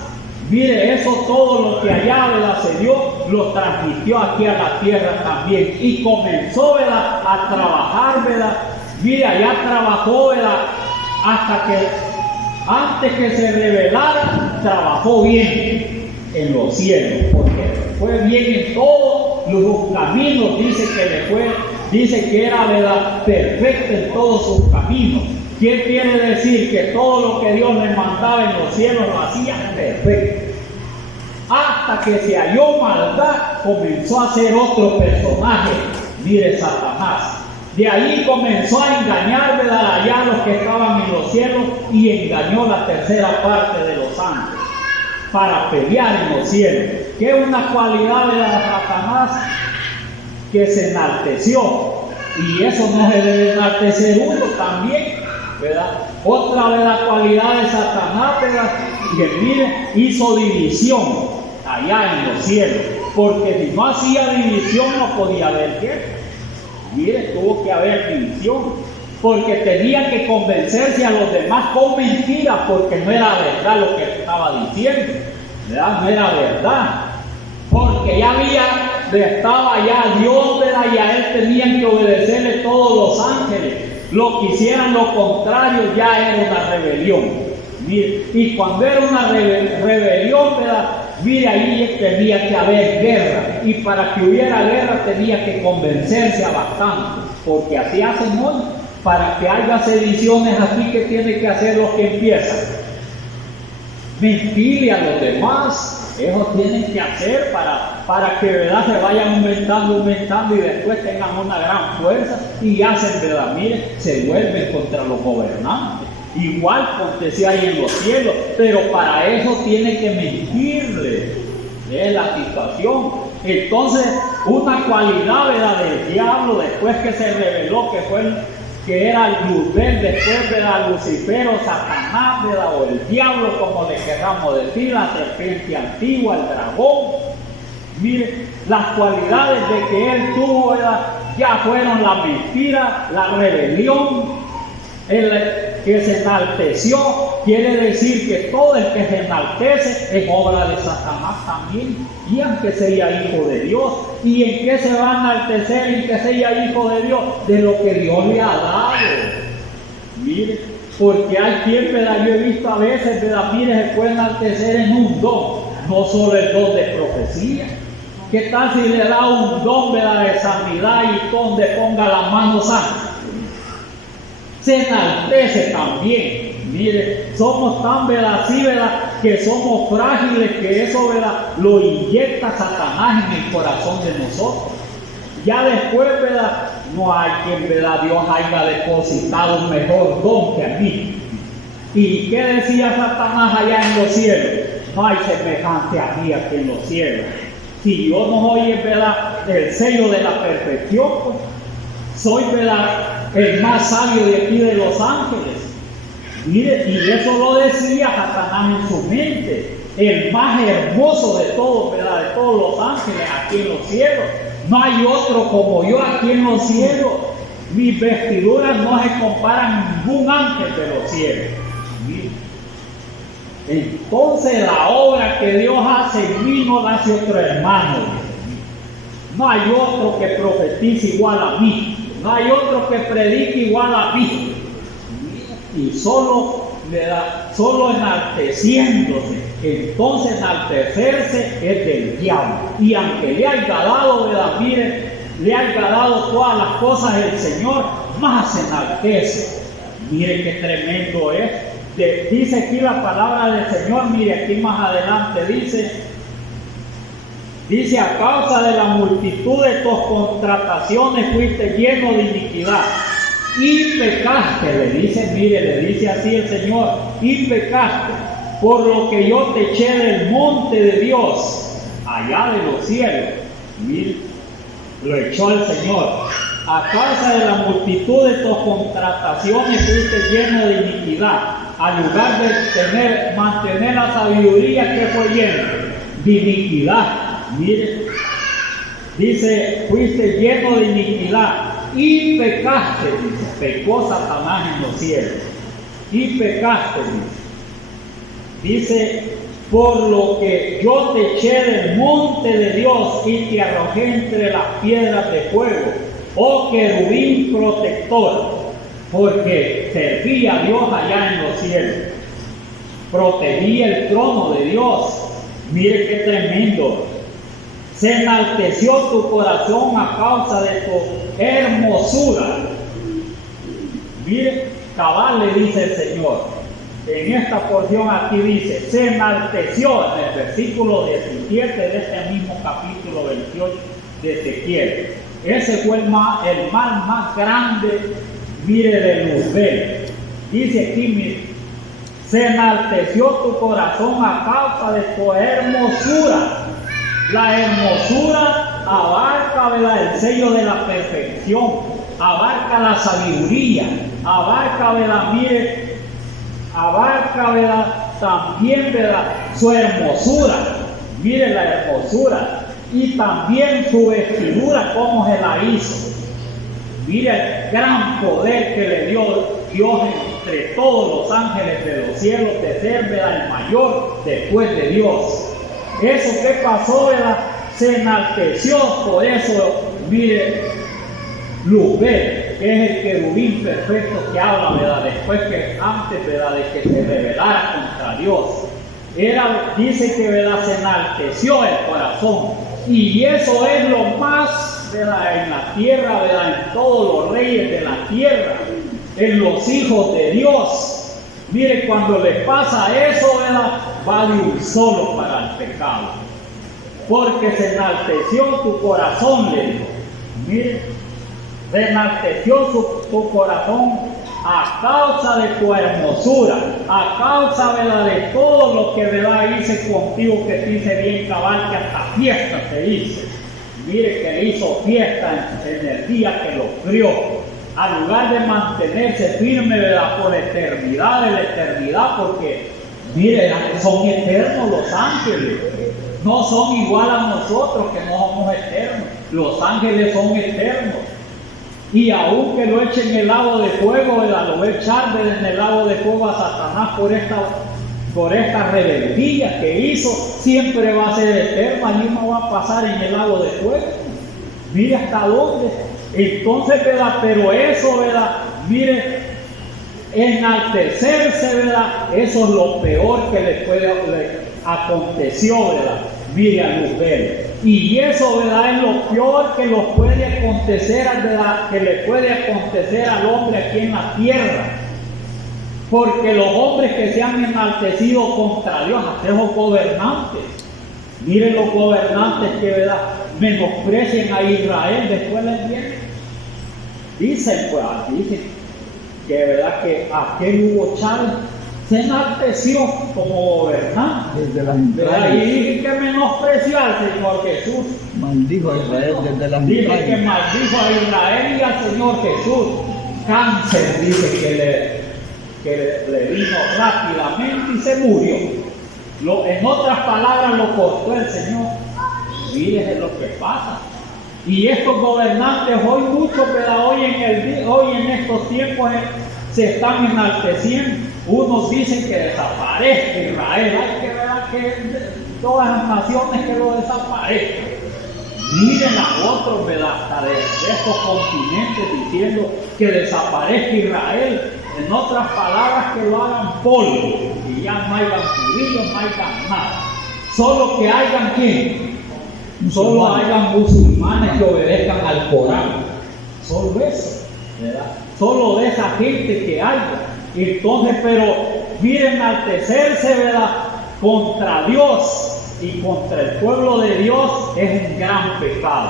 mire, eso todo lo que allá, ¿verdad? Se dio, lo transmitió aquí a la tierra también, y comenzó, ¿verdad? A trabajar, ¿verdad? Mire, allá trabajó, ¿verdad? Hasta que antes que se revelara, trabajó bien en los cielos, porque fue bien en todos los caminos. Dice que era, ¿verdad? Perfecto en todos sus caminos. ¿Quién quiere decir? Que todo lo que Dios le mandaba en los cielos lo hacía perfecto. Hasta que se halló maldad, comenzó a ser otro personaje, mire, Satanás. De ahí comenzó a engañar, ¿verdad? Allá los que estaban en los cielos, y engañó la tercera parte de los ángeles para pelear en los cielos. ¿Qué es una cualidad de Satanás? Que se enalteció, y eso no se debe enaltecer uno también, ¿verdad? Otra de las cualidades de Satanás, ¿verdad? Que mire, hizo división allá en los cielos, porque si no hacía división no podía haber guerra. Mire, tuvo que haber división, porque tenía que convencerse a los demás con mentiras, porque no era verdad lo que estaba diciendo, ¿verdad? No era verdad, porque ya estaba ya Dios, ¿verdad? Y a él tenían que obedecerle todos los ángeles. Lo que hicieran lo contrario ya era una rebelión. Mire, y cuando era una rebelión, ¿verdad? Mire, ahí tenía que haber guerra, y para que hubiera guerra tenía que convencerse a bastante, porque así hacen hoy. Para que haya sediciones así, que tiene que hacer los que empiezan. mentirle a los demás. Ellos tienen que hacer para que, ¿verdad?, se vayan aumentando y después tengan una gran fuerza y hacen, ¿verdad?, mire, se vuelven contra los gobernantes. Igual acontecía ahí en los cielos, pero para eso tiene que mentirle. Es la situación. Entonces, una cualidad, ¿verdad?, del diablo, después que se reveló que era Luzbel, después de Lucifer o Satanás, ¿verdad?, o el diablo, como le queramos decir, la serpiente antigua, el dragón. Mire, las cualidades de que él tuvo, ¿verdad?, ya fueron la mentira, la rebelión, el que se enalteció. Quiere decir que todo el que se enaltece es obra de Satanás también, y aunque sea hijo de Dios. ¿Y en qué se va a enaltecer en que sea hijo de Dios? De lo que Dios le ha dado. Mire, porque hay quien, ¿verdad?, yo he visto a veces, ¿verdad?, mire, se puede enaltecer en un don, no solo el don de profecía. ¿Qué tal si le da un don, ¿verdad?, de sanidad y donde ponga la mano sana? Se enaltece también. Mire, somos tan, ¿verdad?, así, ¿verdad?, que somos frágiles, que eso, ¿verdad?, lo inyecta Satanás en el corazón de nosotros. Ya después, ¿verdad?, no hay quien, ¿verdad?, Dios haya depositado un mejor don que a mí. ¿Y qué decía Satanás allá en los cielos? No hay semejante a mí aquí en los cielos. Si Dios nos oye, ¿verdad?, el sello de la perfección, pues, soy, ¿verdad?, el más sabio de aquí de los ángeles. Mire, y eso lo decía Satanás en su mente, el más hermoso de todos, ¿verdad?, de todos los ángeles aquí en los cielos. No hay otro como yo aquí en los cielos. Mis vestiduras no se comparan a ningún ángel de los cielos. Mire. Entonces la obra que Dios hace en mí no la hace otro hermano. No hay otro que profetice igual a mí. No hay otro que predique igual a mí. Y solo enalteciéndose. Entonces enaltecerse es del diablo. Y aunque le haya dado, ¿verdad?, mire, le haya dado todas las cosas el Señor, más se enaltece. Mire qué tremendo es. Dice aquí la palabra del Señor, mire aquí más adelante, dice, a causa de la multitud de tus contrataciones fuiste lleno de iniquidad y pecaste, le dice así el Señor, y pecaste, por lo que yo te eché del monte de Dios, allá de los cielos. Mire, lo echó el Señor. A causa de la multitud de tus contrataciones fuiste lleno de iniquidad. Al lugar de mantener la sabiduría, que fue lleno de iniquidad. Mire, dice, fuiste lleno de iniquidad y pecaste, dice, pecó Satanás en los cielos y pecaste, dice, por lo que yo te eché del monte de Dios y te arrojé entre las piedras de fuego, oh querubín protector, porque servía a Dios allá en los cielos, protegía el trono de Dios. Mire qué tremendo. Se enalteció tu corazón a causa de tu hermosura. Mire, cabal le dice el Señor. En esta porción aquí dice, se enalteció en el versículo 17 de este mismo capítulo 28 de Ezequiel. Ese fue el mal más grande, mire, de Luzbel. Dice aquí, mire, se enalteció tu corazón a causa de tu hermosura. La hermosura abarca, ¿verdad?, el sello de la perfección, abarca la sabiduría, abarca, ¿verdad?, mire, abarca, ¿verdad?, también, ¿verdad?, su hermosura. Mire la hermosura. Y también su vestidura, cómo se la hizo. Mire el gran poder que le dio Dios entre todos los ángeles de los cielos, de ser, ¿verdad?, el mayor después de Dios. Eso que pasó, ¿verdad?, se enalteció. Por eso, mire, Luzbel, que es el querubín perfecto que habla, ¿verdad?, después que antes, ¿verdad?, de que se rebelara contra Dios. Dice que, ¿verdad?, se enalteció el corazón. Y eso es lo más, ¿verdad?, en la tierra, ¿verdad?, en todos los reyes de la tierra, en los hijos de Dios. Mire, cuando le pasa eso, ¿verdad? Vale un solo para el pecado. Porque se enalteció tu corazón, le dijo. Mire, se enalteció tu corazón a causa de tu hermosura, a causa, ¿verdad?, de todo lo que, ¿verdad?, hice contigo, que te hice bien cabal, que hasta fiesta te hice. Mire que le hizo fiesta en el día que lo crió. Al lugar de mantenerse firme, ¿verdad?, por eternidad de la eternidad, porque, mire, son eternos los ángeles. No son igual a nosotros, que no somos eternos. Los ángeles son eternos. Y aunque lo echen en el lago de fuego, ¿verdad?, lo va a echar en el lago de fuego a Satanás por esta rebeldía que hizo, siempre va a ser eterno. Allí no va a pasar en el lago de fuego. Mire hasta dónde. Entonces, ¿verdad? Pero eso, ¿verdad? Mire, enaltecerse, ¿verdad? Eso es lo peor que le aconteció, ¿verdad? Mire a Luzbel. Y eso, ¿verdad?, es lo peor que nos puede acontecer, ¿verdad?, que le puede acontecer al hombre aquí en la tierra. Porque los hombres que se han enaltecido contra Dios, hasta esos gobernantes, miren los gobernantes que, ¿verdad?, menosprecian a Israel, después les vienen. Dicen, pues, dicen que, ¿verdad?, que aquel Hugo Chávez se enalteció como gobernante, desde las entrañas. y dije que menospreció al Señor Jesús. Maldijo a Israel desde las Dice entrañas. que maldijo a Israel y al Señor Jesús. Cáncer, dice que le vino rápidamente y se murió. En otras palabras, lo cortó el Señor. Fíjese lo que pasa. Y estos gobernantes hoy, muchos, ¿verdad?, hoy en estos tiempos se están enalteciendo. Unos dicen que desaparezca Israel. Hay que ver que todas las naciones que lo desaparezcan. Miren a otros, ¿verdad?, hasta de estos continentes diciendo que desaparezca Israel. En otras palabras, que lo hagan polvo. Y ya no hayan judíos, no hayan nada. Solo que hayan ¿quién? Solo hayan musulmanes que obedezcan al Corán. Solo eso, ¿verdad? Solo de esa gente que haya. Entonces, pero miren, enaltecerse, ¿verdad?, contra Dios y contra el pueblo de Dios es un gran pecado.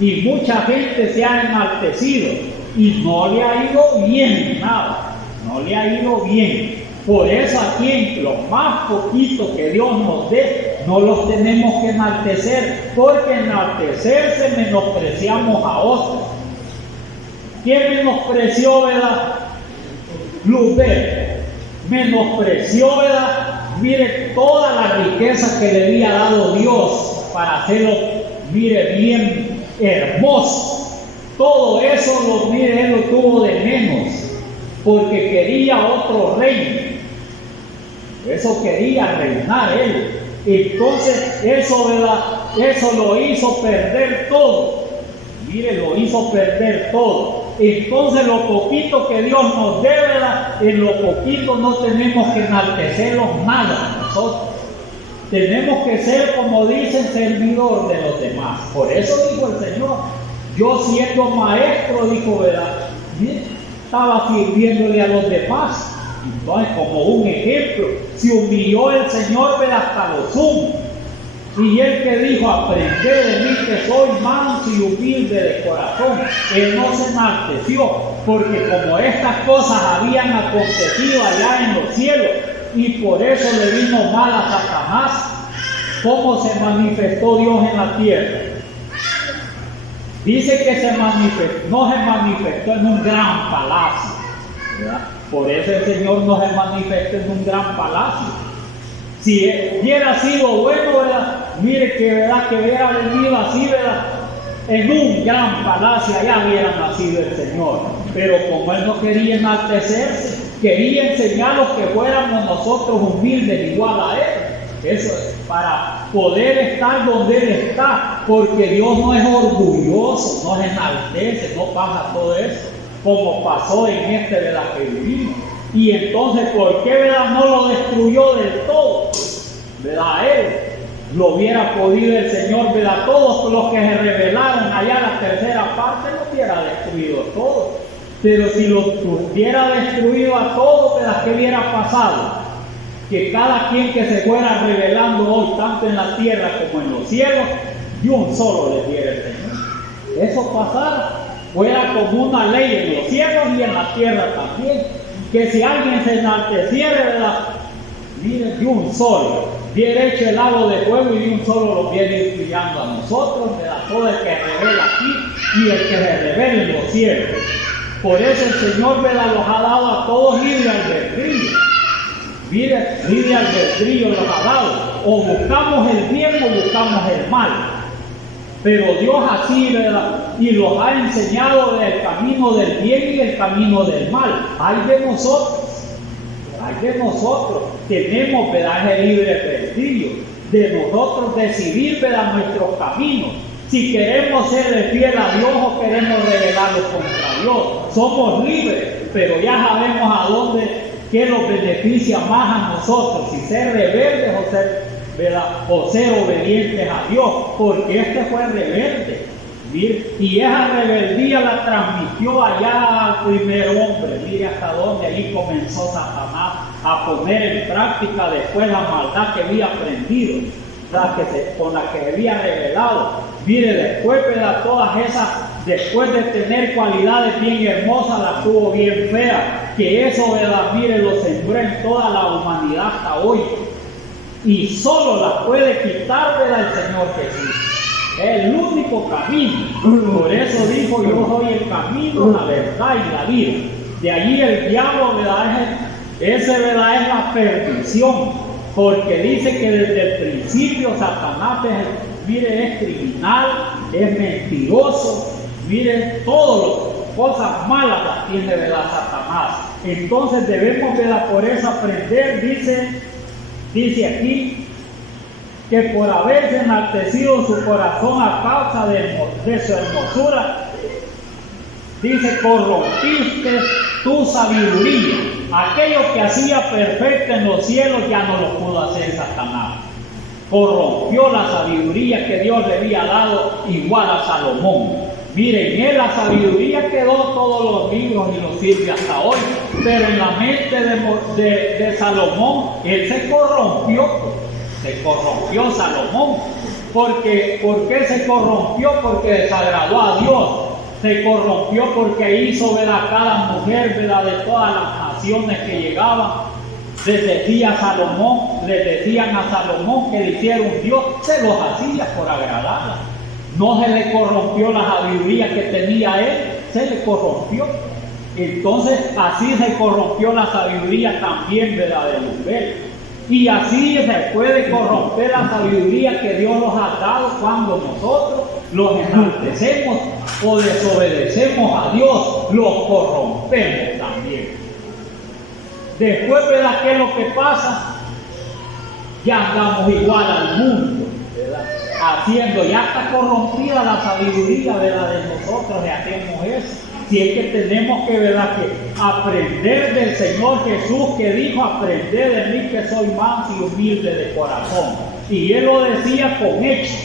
Y mucha gente se ha enaltecido y no le ha ido bien nada. No le ha ido bien. Por eso aquí, en los más poquitos que Dios nos dé, no los tenemos que enaltecer, porque enaltecerse menospreciamos a otros. ¿Quién menospreció, verdad? Luzbel. Menospreció, verdad, mire, todas las riquezas que le había dado Dios para hacerlo, mire, bien hermoso. Todo eso, mire, él lo tuvo de menos, porque quería otro reino. Eso quería reinar él. Entonces, eso, ¿verdad?, eso lo hizo perder todo. Mire, lo hizo perder todo. Entonces, lo poquito que Dios nos dé, ¿verdad?, en lo poquito no tenemos que enaltecerlos nada nosotros. Tenemos que ser, como dicen, servidor de los demás. Por eso dijo el Señor, yo siendo maestro, dijo, ¿verdad?, estaba sirviéndole a los demás. Entonces, como un ejemplo, se humilló el Señor, ¿verdad?, hasta lo sumo. Y él que dijo, aprended de mí que soy manso y humilde de corazón. Él no se enalteció, porque como estas cosas habían acontecido allá en los cielos, y por eso le vino mal a Satanás, ¿cómo se manifestó Dios en la tierra? Dice que no se manifestó en un gran palacio, ¿verdad? Por eso el Señor no se manifestó en un gran palacio. Si hubiera sido bueno, ¿verdad?, mire que, ¿verdad?, que hubiera venido así, ¿verdad?, en un gran palacio, allá hubiera nacido el Señor. Pero como Él no quería enaltecerse, quería enseñarnos que fuéramos nosotros humildes igual a Él. Eso es para poder estar donde Él está, porque Dios no es orgulloso, no se enaltece, no pasa todo eso, como pasó en de la que vivimos. Y entonces, ¿por qué, verdad, no lo destruyó del todo? ¿Verdad? Él lo hubiera podido el Señor, ¿verdad? Todos los que se rebelaron allá, la tercera parte, lo hubiera destruido todo. Pero si los hubiera destruido a todos, ¿verdad? ¿Qué hubiera pasado? Que cada quien que se fuera revelando hoy, tanto en la tierra como en los cielos, de un solo le diera el Señor. Eso pasara, fuera como una ley en los cielos y en la tierra también. Que si alguien se enalteciera, ¿verdad? Mire, de un solo, viene hecho el lago de fuego y de un solo lo viene inspirando a nosotros, ¿verdad? Todo el que revela aquí y el que se revela en los cielos. Por eso el Señor, ¿verdad? Los ha dado a todos libre albedrío. Mire, libre albedrío los ha dado. O buscamos el bien o buscamos el mal. Pero Dios así, ¿verdad? Y los ha enseñado el camino del bien y el camino del mal. Hay de nosotros. Hay de nosotros. Tenemos, ¿verdad? El libre albedrío. De nosotros decidir, ¿verdad? Nuestros caminos. Si queremos ser fiel a Dios o queremos rebelarnos contra Dios. Somos libres, pero ya sabemos a dónde, qué nos beneficia más a nosotros. Si ser rebeldes o ser, ¿verdad? O ser obedientes a Dios. Porque este fue rebelde. Mire, y esa rebeldía la transmitió allá al primer hombre. Mire hasta dónde allí comenzó Satanás a poner en práctica después la maldad que había aprendido, con la que había revelado. Mire, después, ¿verdad? Todas esas, después de tener cualidades bien hermosas, las tuvo bien feas. Que eso, ¿verdad? Mire, lo sembró en toda la humanidad hasta hoy. Y solo las puede quitar, ¿verdad? El Señor Jesús. Es el único camino. Por eso dijo: yo soy el camino, la verdad y la vida. De allí el diablo, ¿verdad? Ese, ¿verdad? Es la perdición. Porque dice que desde el principio Satanás es criminal, es mentiroso. Mire, todas las cosas malas las tiene, ¿verdad? Satanás. Entonces debemos, ¿verdad? Por eso aprender, dice aquí, que por haberse enaltecido su corazón a causa de su hermosura, dice: corrompiste tu sabiduría. Aquello que hacía perfecto en los cielos ya no lo pudo hacer Satanás. Corrompió la sabiduría que Dios le había dado, igual a Salomón. Miren, en la sabiduría quedó todos los libros y los sirve hasta hoy. Pero en la mente de Salomón, él se corrompió. Se corrompió Salomón. ¿Por qué se corrompió? Porque desagradó a Dios. Se corrompió porque hizo, ¿verdad? Cada mujer, ¿verdad? De todas las naciones que llegaban. Les decían a Salomón que le hiciera un Dios. Se los hacía por agradarla. No se le corrompió la sabiduría que tenía él, se le corrompió. Entonces así se corrompió la sabiduría también, ¿verdad? De Luzbel. Y así se puede corromper la sabiduría que Dios nos ha dado cuando nosotros los enaltecemos o desobedecemos a Dios, los corrompemos también. Después, ¿verdad? ¿Qué es lo que pasa? Ya andamos igual al mundo, ¿verdad? Haciendo, ya está corrompida la sabiduría, ¿verdad? De nosotros le hacemos eso. Si es que tenemos que, ¿verdad? Que aprender del Señor Jesús, que dijo: aprender de mí que soy manso y humilde de corazón. Y él lo decía con hechos,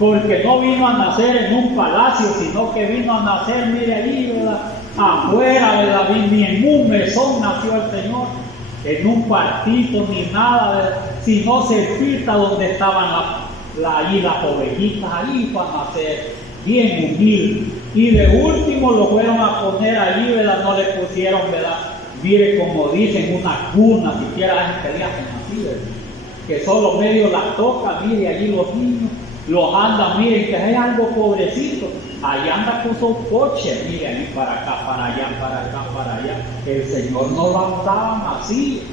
porque no vino a nacer en un palacio, sino que vino a nacer, mire allí, ¿verdad? Afuera, ¿verdad? Ni en un mesón nació el Señor, en un cuartito ni nada, ¿verdad? Sino cerquita donde estaban allí las ovejitas, allí para nacer, bien humilde. Y de último lo fueron a poner allí, ¿verdad? No le pusieron, ¿verdad? Mire, como dicen, una cuna, siquiera la gente le hacen así, ¿verdad? Que solo medio la toca, mire, allí los niños los andan, miren, que es algo pobrecito. Allá anda con su coche, mire, ahí para acá, para allá, para acá, para allá. El Señor no lo andaban así,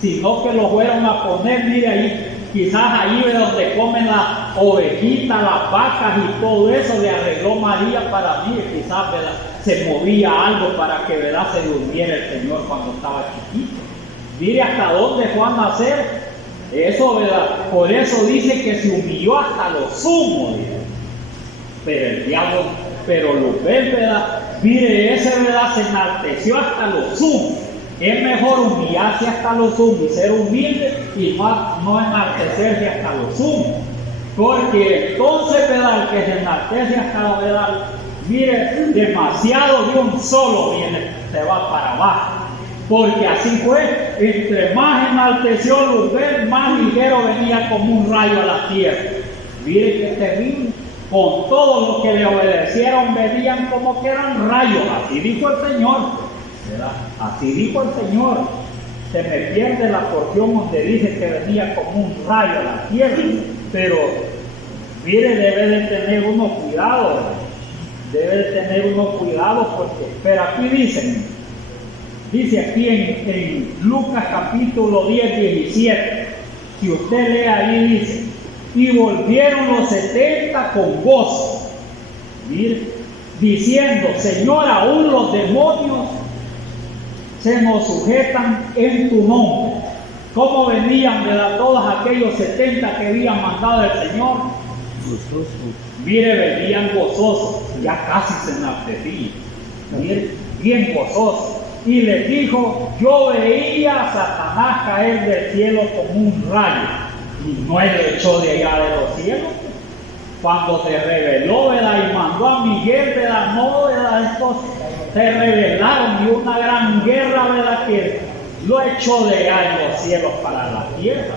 sino que lo fueron a poner, mire, ahí. Quizás allí donde comen las ovejitas, las vacas y todo eso, le arregló María para mí. Quizás, ¿verdad? Se movía algo para que, ¿verdad? Se durmiera el Señor cuando estaba chiquito. Mire hasta dónde fue a nacer. Eso, ¿verdad? Por eso dice que se humilló hasta lo sumo, ¿verdad? Pero el diablo, pero Luzbel, ¿verdad? Mire, ese, ¿verdad? Se enalteció hasta lo sumo. Es mejor humillarse hasta lo sumo y ser humilde y no enaltecerse hasta lo sumo. Porque entonces, ¿verdad? El que se enaltece hasta, ¿verdad? mire, demasiado de un solo viene, se va para abajo. Porque así fue, entre más enalteció Luzbel, más ligero venía como un rayo a la tierra. Mire qué terrible. Con todos los que le obedecieron venían como que eran rayos. Así dijo el Señor, ¿verdad? Así dijo el Señor. Se me pierde la porción donde dice que venía como un rayo a la tierra. Pero mire, debe de tener uno cuidado, ¿verdad? Debe de tener uno cuidado porque, pero aquí dice aquí en Lucas capítulo 10, 17, si usted lee ahí dice, y volvieron los 70 con gozo, mire, diciendo, Señor, aún los demonios se nos sujetan en tu nombre. ¿Cómo venían de todos aquellos 70 que habían mandado el Señor? Gozoso. Mire, venían gozosos, ya casi se enaltecían, mire, bien gozosos. Y les dijo, yo veía a Satanás caer del cielo como un rayo, y no él lo echó de allá de los cielos. Cuando se reveló, ¿verdad? Y mandó a Miguel, ¿verdad? No, ¿verdad? Estos se rebelaron y una gran guerra, ¿verdad? Que lo echó de allá de los cielos para la tierra.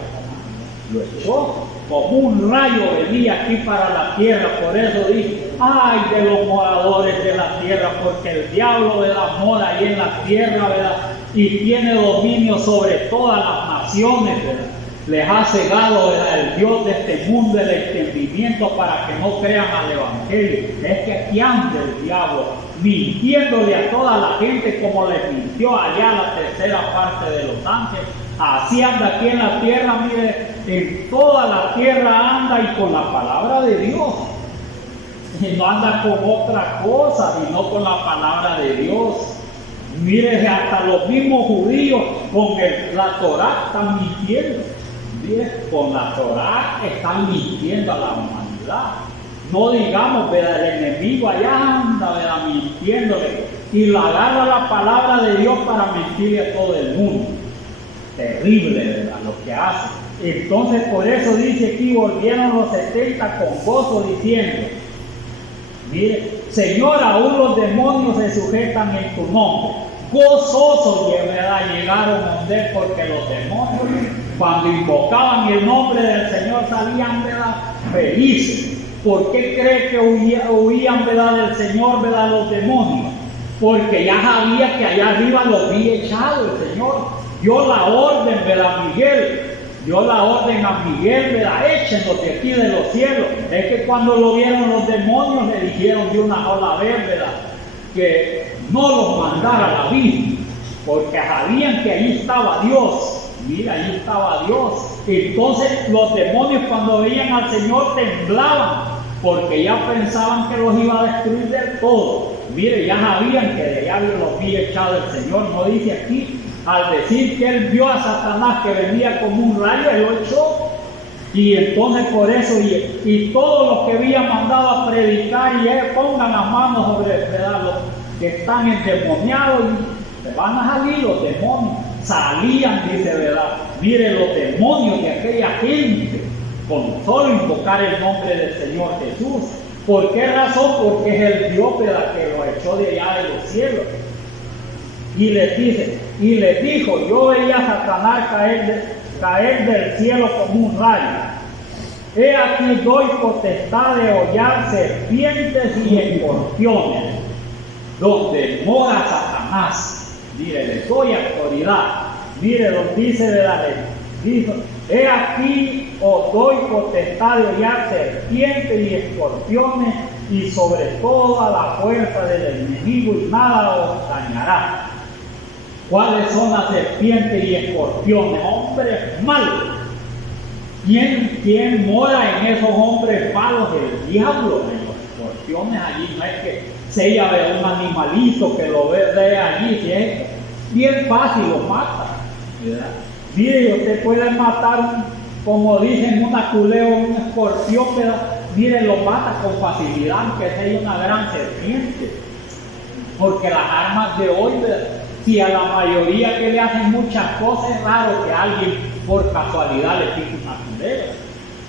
Lo echó como un rayo, venía aquí para la tierra. Por eso dice, ay de los moradores de la tierra, porque el diablo, ¿verdad? Mora ahí en la tierra, ¿verdad? Y tiene dominio sobre todas las naciones, ¿verdad? Les ha cegado, ¿verdad? El Dios de este mundo el entendimiento para que no crean al Evangelio. Es que aquí anda el diablo mintiéndole a toda la gente como les mintió allá a la tercera parte de los ángeles. Así anda aquí en la tierra, mire, en toda la tierra anda y con la palabra de Dios. Y no anda con otra cosa, sino con la palabra de Dios. Mire, hasta los mismos judíos con la Torá están mintiendo. Mire, con la Torá están mintiendo a la humanidad. No digamos, ¿verdad? El enemigo allá anda, ¿verdad? Mintiéndole. Y la agarra la palabra de Dios para mentirle a todo el mundo. Terrible, ¿verdad? Lo que hace. Entonces, por eso dice aquí, volvieron los 70 con gozo diciendo, mire, Señor, aún los demonios se sujetan en tu nombre. Gozosos, ¿verdad? Llegaron a donde, porque los demonios, cuando invocaban el nombre del Señor, salían, ¿verdad? Felices. ¿Por qué cree que huían, ¿verdad? Del Señor, ¿verdad? Los demonios? Porque ya sabía que allá arriba los había echado el Señor. Dio la orden, ¿verdad? Miguel. Dio la orden a Miguel, ¿verdad? Échenlos de aquí de los cielos. Es que cuando lo vieron los demonios le dijeron de una sola vez, ¿verdad? Que no los mandara a la vida, porque sabían que allí estaba Dios. Mira, allí estaba Dios. Entonces los demonios cuando veían al Señor temblaban, porque ya pensaban que los iba a destruir del todo. Mire, ya sabían que de allá los había echado el Señor. No dice aquí, al decir que él vio a Satanás que venía como un rayo, él lo echó. Y entonces por eso, y todos los que habían mandado a predicar, y él pongan las manos sobre, ¿verdad? Los que están endemoniados, y se van a salir los demonios. Salían, dice, ¿verdad? Mire, los demonios de aquella gente, con solo invocar el nombre del Señor Jesús. ¿Por qué razón? Porque es el Dios, ¿verdad? Que lo echó de allá de los cielos. Y les dice, y les dijo, yo veía a Satanás caer del cielo como un rayo. He aquí doy potestad de hollar serpientes y escorpiones, donde mora Satanás. Mire, les doy autoridad. Mire, lo dice, ¿verdad? Dijo, he aquí os doy potestad de hollar serpientes y escorpiones, y sobre toda la fuerza del enemigo, y nada os dañará. ¿Cuáles son las serpientes y escorpiones? Hombres malos. ¿Quién mora en esos hombres malos? El diablo. En los escorpiones allí no es que sea un animalito que lo ve allí, ¿sí? Es bien fácil, lo mata, ¿verdad? Mire, usted puede matar, como dicen, una culebra, un escorpión, ¿verdad? Mire, lo mata con facilidad, aunque sea una gran serpiente. Porque las armas de hoy, ¿verdad? Si a la mayoría que le hacen muchas cosas, es raro que alguien por casualidad le pique una culebra.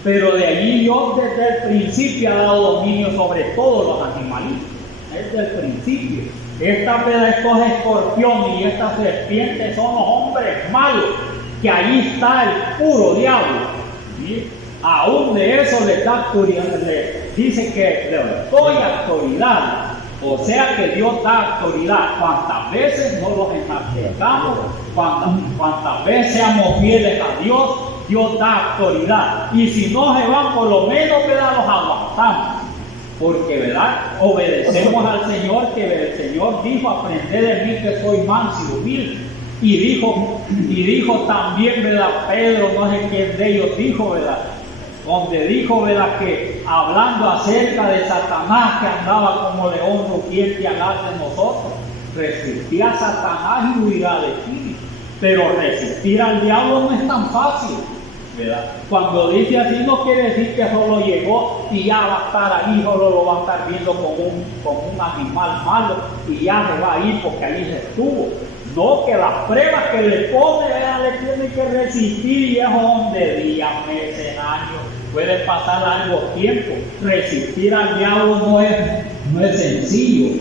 Pero de allí Dios desde el principio ha dado dominio sobre todos los animalitos. desde el principio. Estos escorpiones y estas serpientes son los hombres malos, que ahí está el puro diablo. ¿Sí? Aún de eso les da autoridad, dice que les doy autoridad. O sea que Dios da autoridad. Cuantas veces no los enaltezcamos, cuantas veces seamos fieles a Dios, Dios da autoridad. Y si no se van, por lo menos, ¿verdad?, los aguantamos. Porque, ¿verdad?, obedecemos al Señor, que el Señor dijo: aprended de mí que soy manso y humilde. Y dijo también, ¿verdad?, Pedro, no sé quién de ellos dijo, ¿verdad?, donde dijo, ¿verdad?, que hablando acerca de Satanás, que andaba como león rugiente al lado de nosotros, resistir a Satanás y huirá de ti. Pero resistir al diablo no es tan fácil, ¿verdad? Cuando dice así, no quiere decir que solo llegó y ya va a estar ahí, solo lo va a estar viendo como un animal malo y ya se va a ir porque ahí se estuvo. No, que las pruebas que le pone, ¿verdad?, le tiene que resistir, y es donde días, meses, años, puede pasar largo tiempo. Resistir al diablo no es sencillo,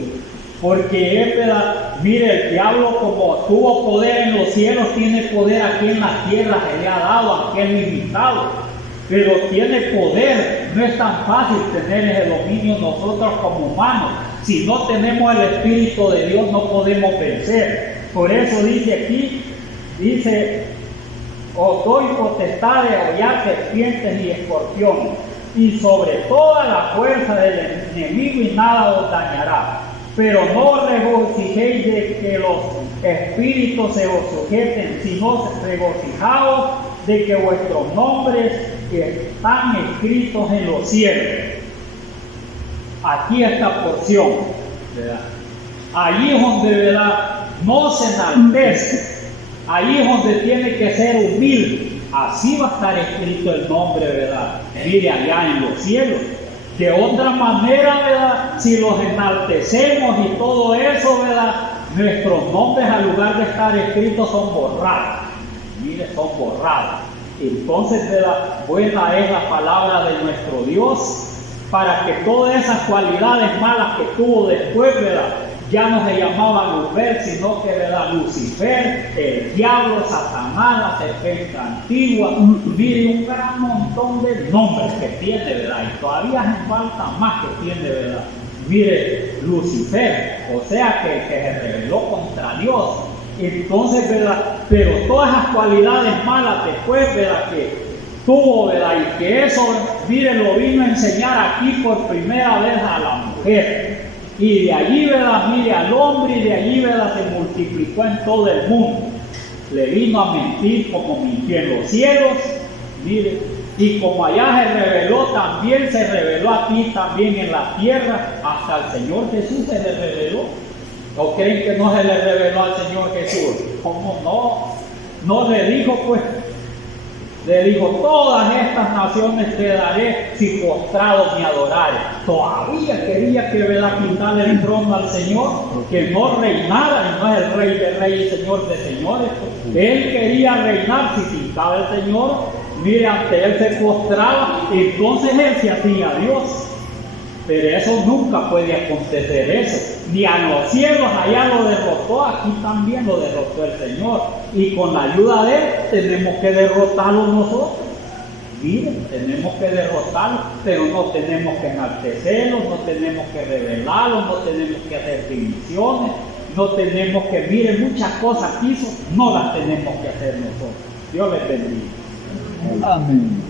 porque es, ¿verdad? Mire, el diablo, como tuvo poder en los cielos, tiene poder aquí en la tierra, se le ha dado, aunque es limitado, pero tiene poder. No es tan fácil tener ese dominio nosotros como humanos. Si no tenemos el Espíritu de Dios, no podemos vencer. Por eso dice aquí, os doy potestad de hollar serpientes y escorpiones, y sobre toda la fuerza del enemigo, y nada os dañará. Pero no regocijéis de que los espíritus se os sujeten, sino regocijaos de que vuestros nombres están escritos en los cielos. Aquí esta porción, ¿verdad? Allí es donde, ¿verdad?, no se enaltece. Ahí es donde tiene que ser humilde. Así va a estar escrito el nombre, ¿verdad?, mire, allá en los cielos. De otra manera, ¿verdad?, si los enaltecemos y todo eso, ¿verdad?, nuestros nombres, al lugar de estar escritos, son borrados. Mire, son borrados. Entonces, ¿verdad?, buena es la palabra de nuestro Dios, para que todas esas cualidades malas que tuvo después, ¿verdad?, ya no se llamaba Lucifer, sino que, ¿verdad?, Lucifer, el diablo, Satanás, la serpiente antigua. Mire, un gran montón de nombres que tiene, ¿verdad? Y todavía hace falta más que tiene, ¿verdad? Mire, Lucifer, o sea que se rebeló contra Dios. Entonces, ¿verdad?, pero todas esas cualidades malas después, ¿verdad?, que tuvo, ¿verdad?, y que eso, mire, lo vino a enseñar aquí por primera vez a la mujer. Y de allí, ¿verdad?, mire, al hombre, y de allí, ¿verdad?, se multiplicó en todo el mundo. Le vino a mentir como mintió en los cielos, mire, y como allá se reveló, también se reveló aquí también en la tierra. Hasta el Señor Jesús se le reveló. ¿O creen que no se le reveló al Señor Jesús? ¿Cómo no? No le dijo, pues, le dijo: todas estas naciones te daré si postrado me adorares. Todavía quería que, ¿verdad?, quitarle el trono al Señor, que no reinara, y no es el Rey de Reyes, Señor de Señores. Él quería reinar. Si quitaba el Señor, mire, ante él se postraba, entonces él se hacía Dios. Pero eso nunca puede acontecer, eso. Ni a los cielos allá lo derrotó, aquí también lo derrotó el Señor. Y con la ayuda de él tenemos que derrotarlo nosotros. Miren, tenemos que derrotarlo, pero no tenemos que enaltecerlo, no tenemos que revelarlo, no tenemos que hacer divisiones, no tenemos que, miren, muchas cosas que hizo, no las tenemos que hacer nosotros. Dios les bendiga. Amén.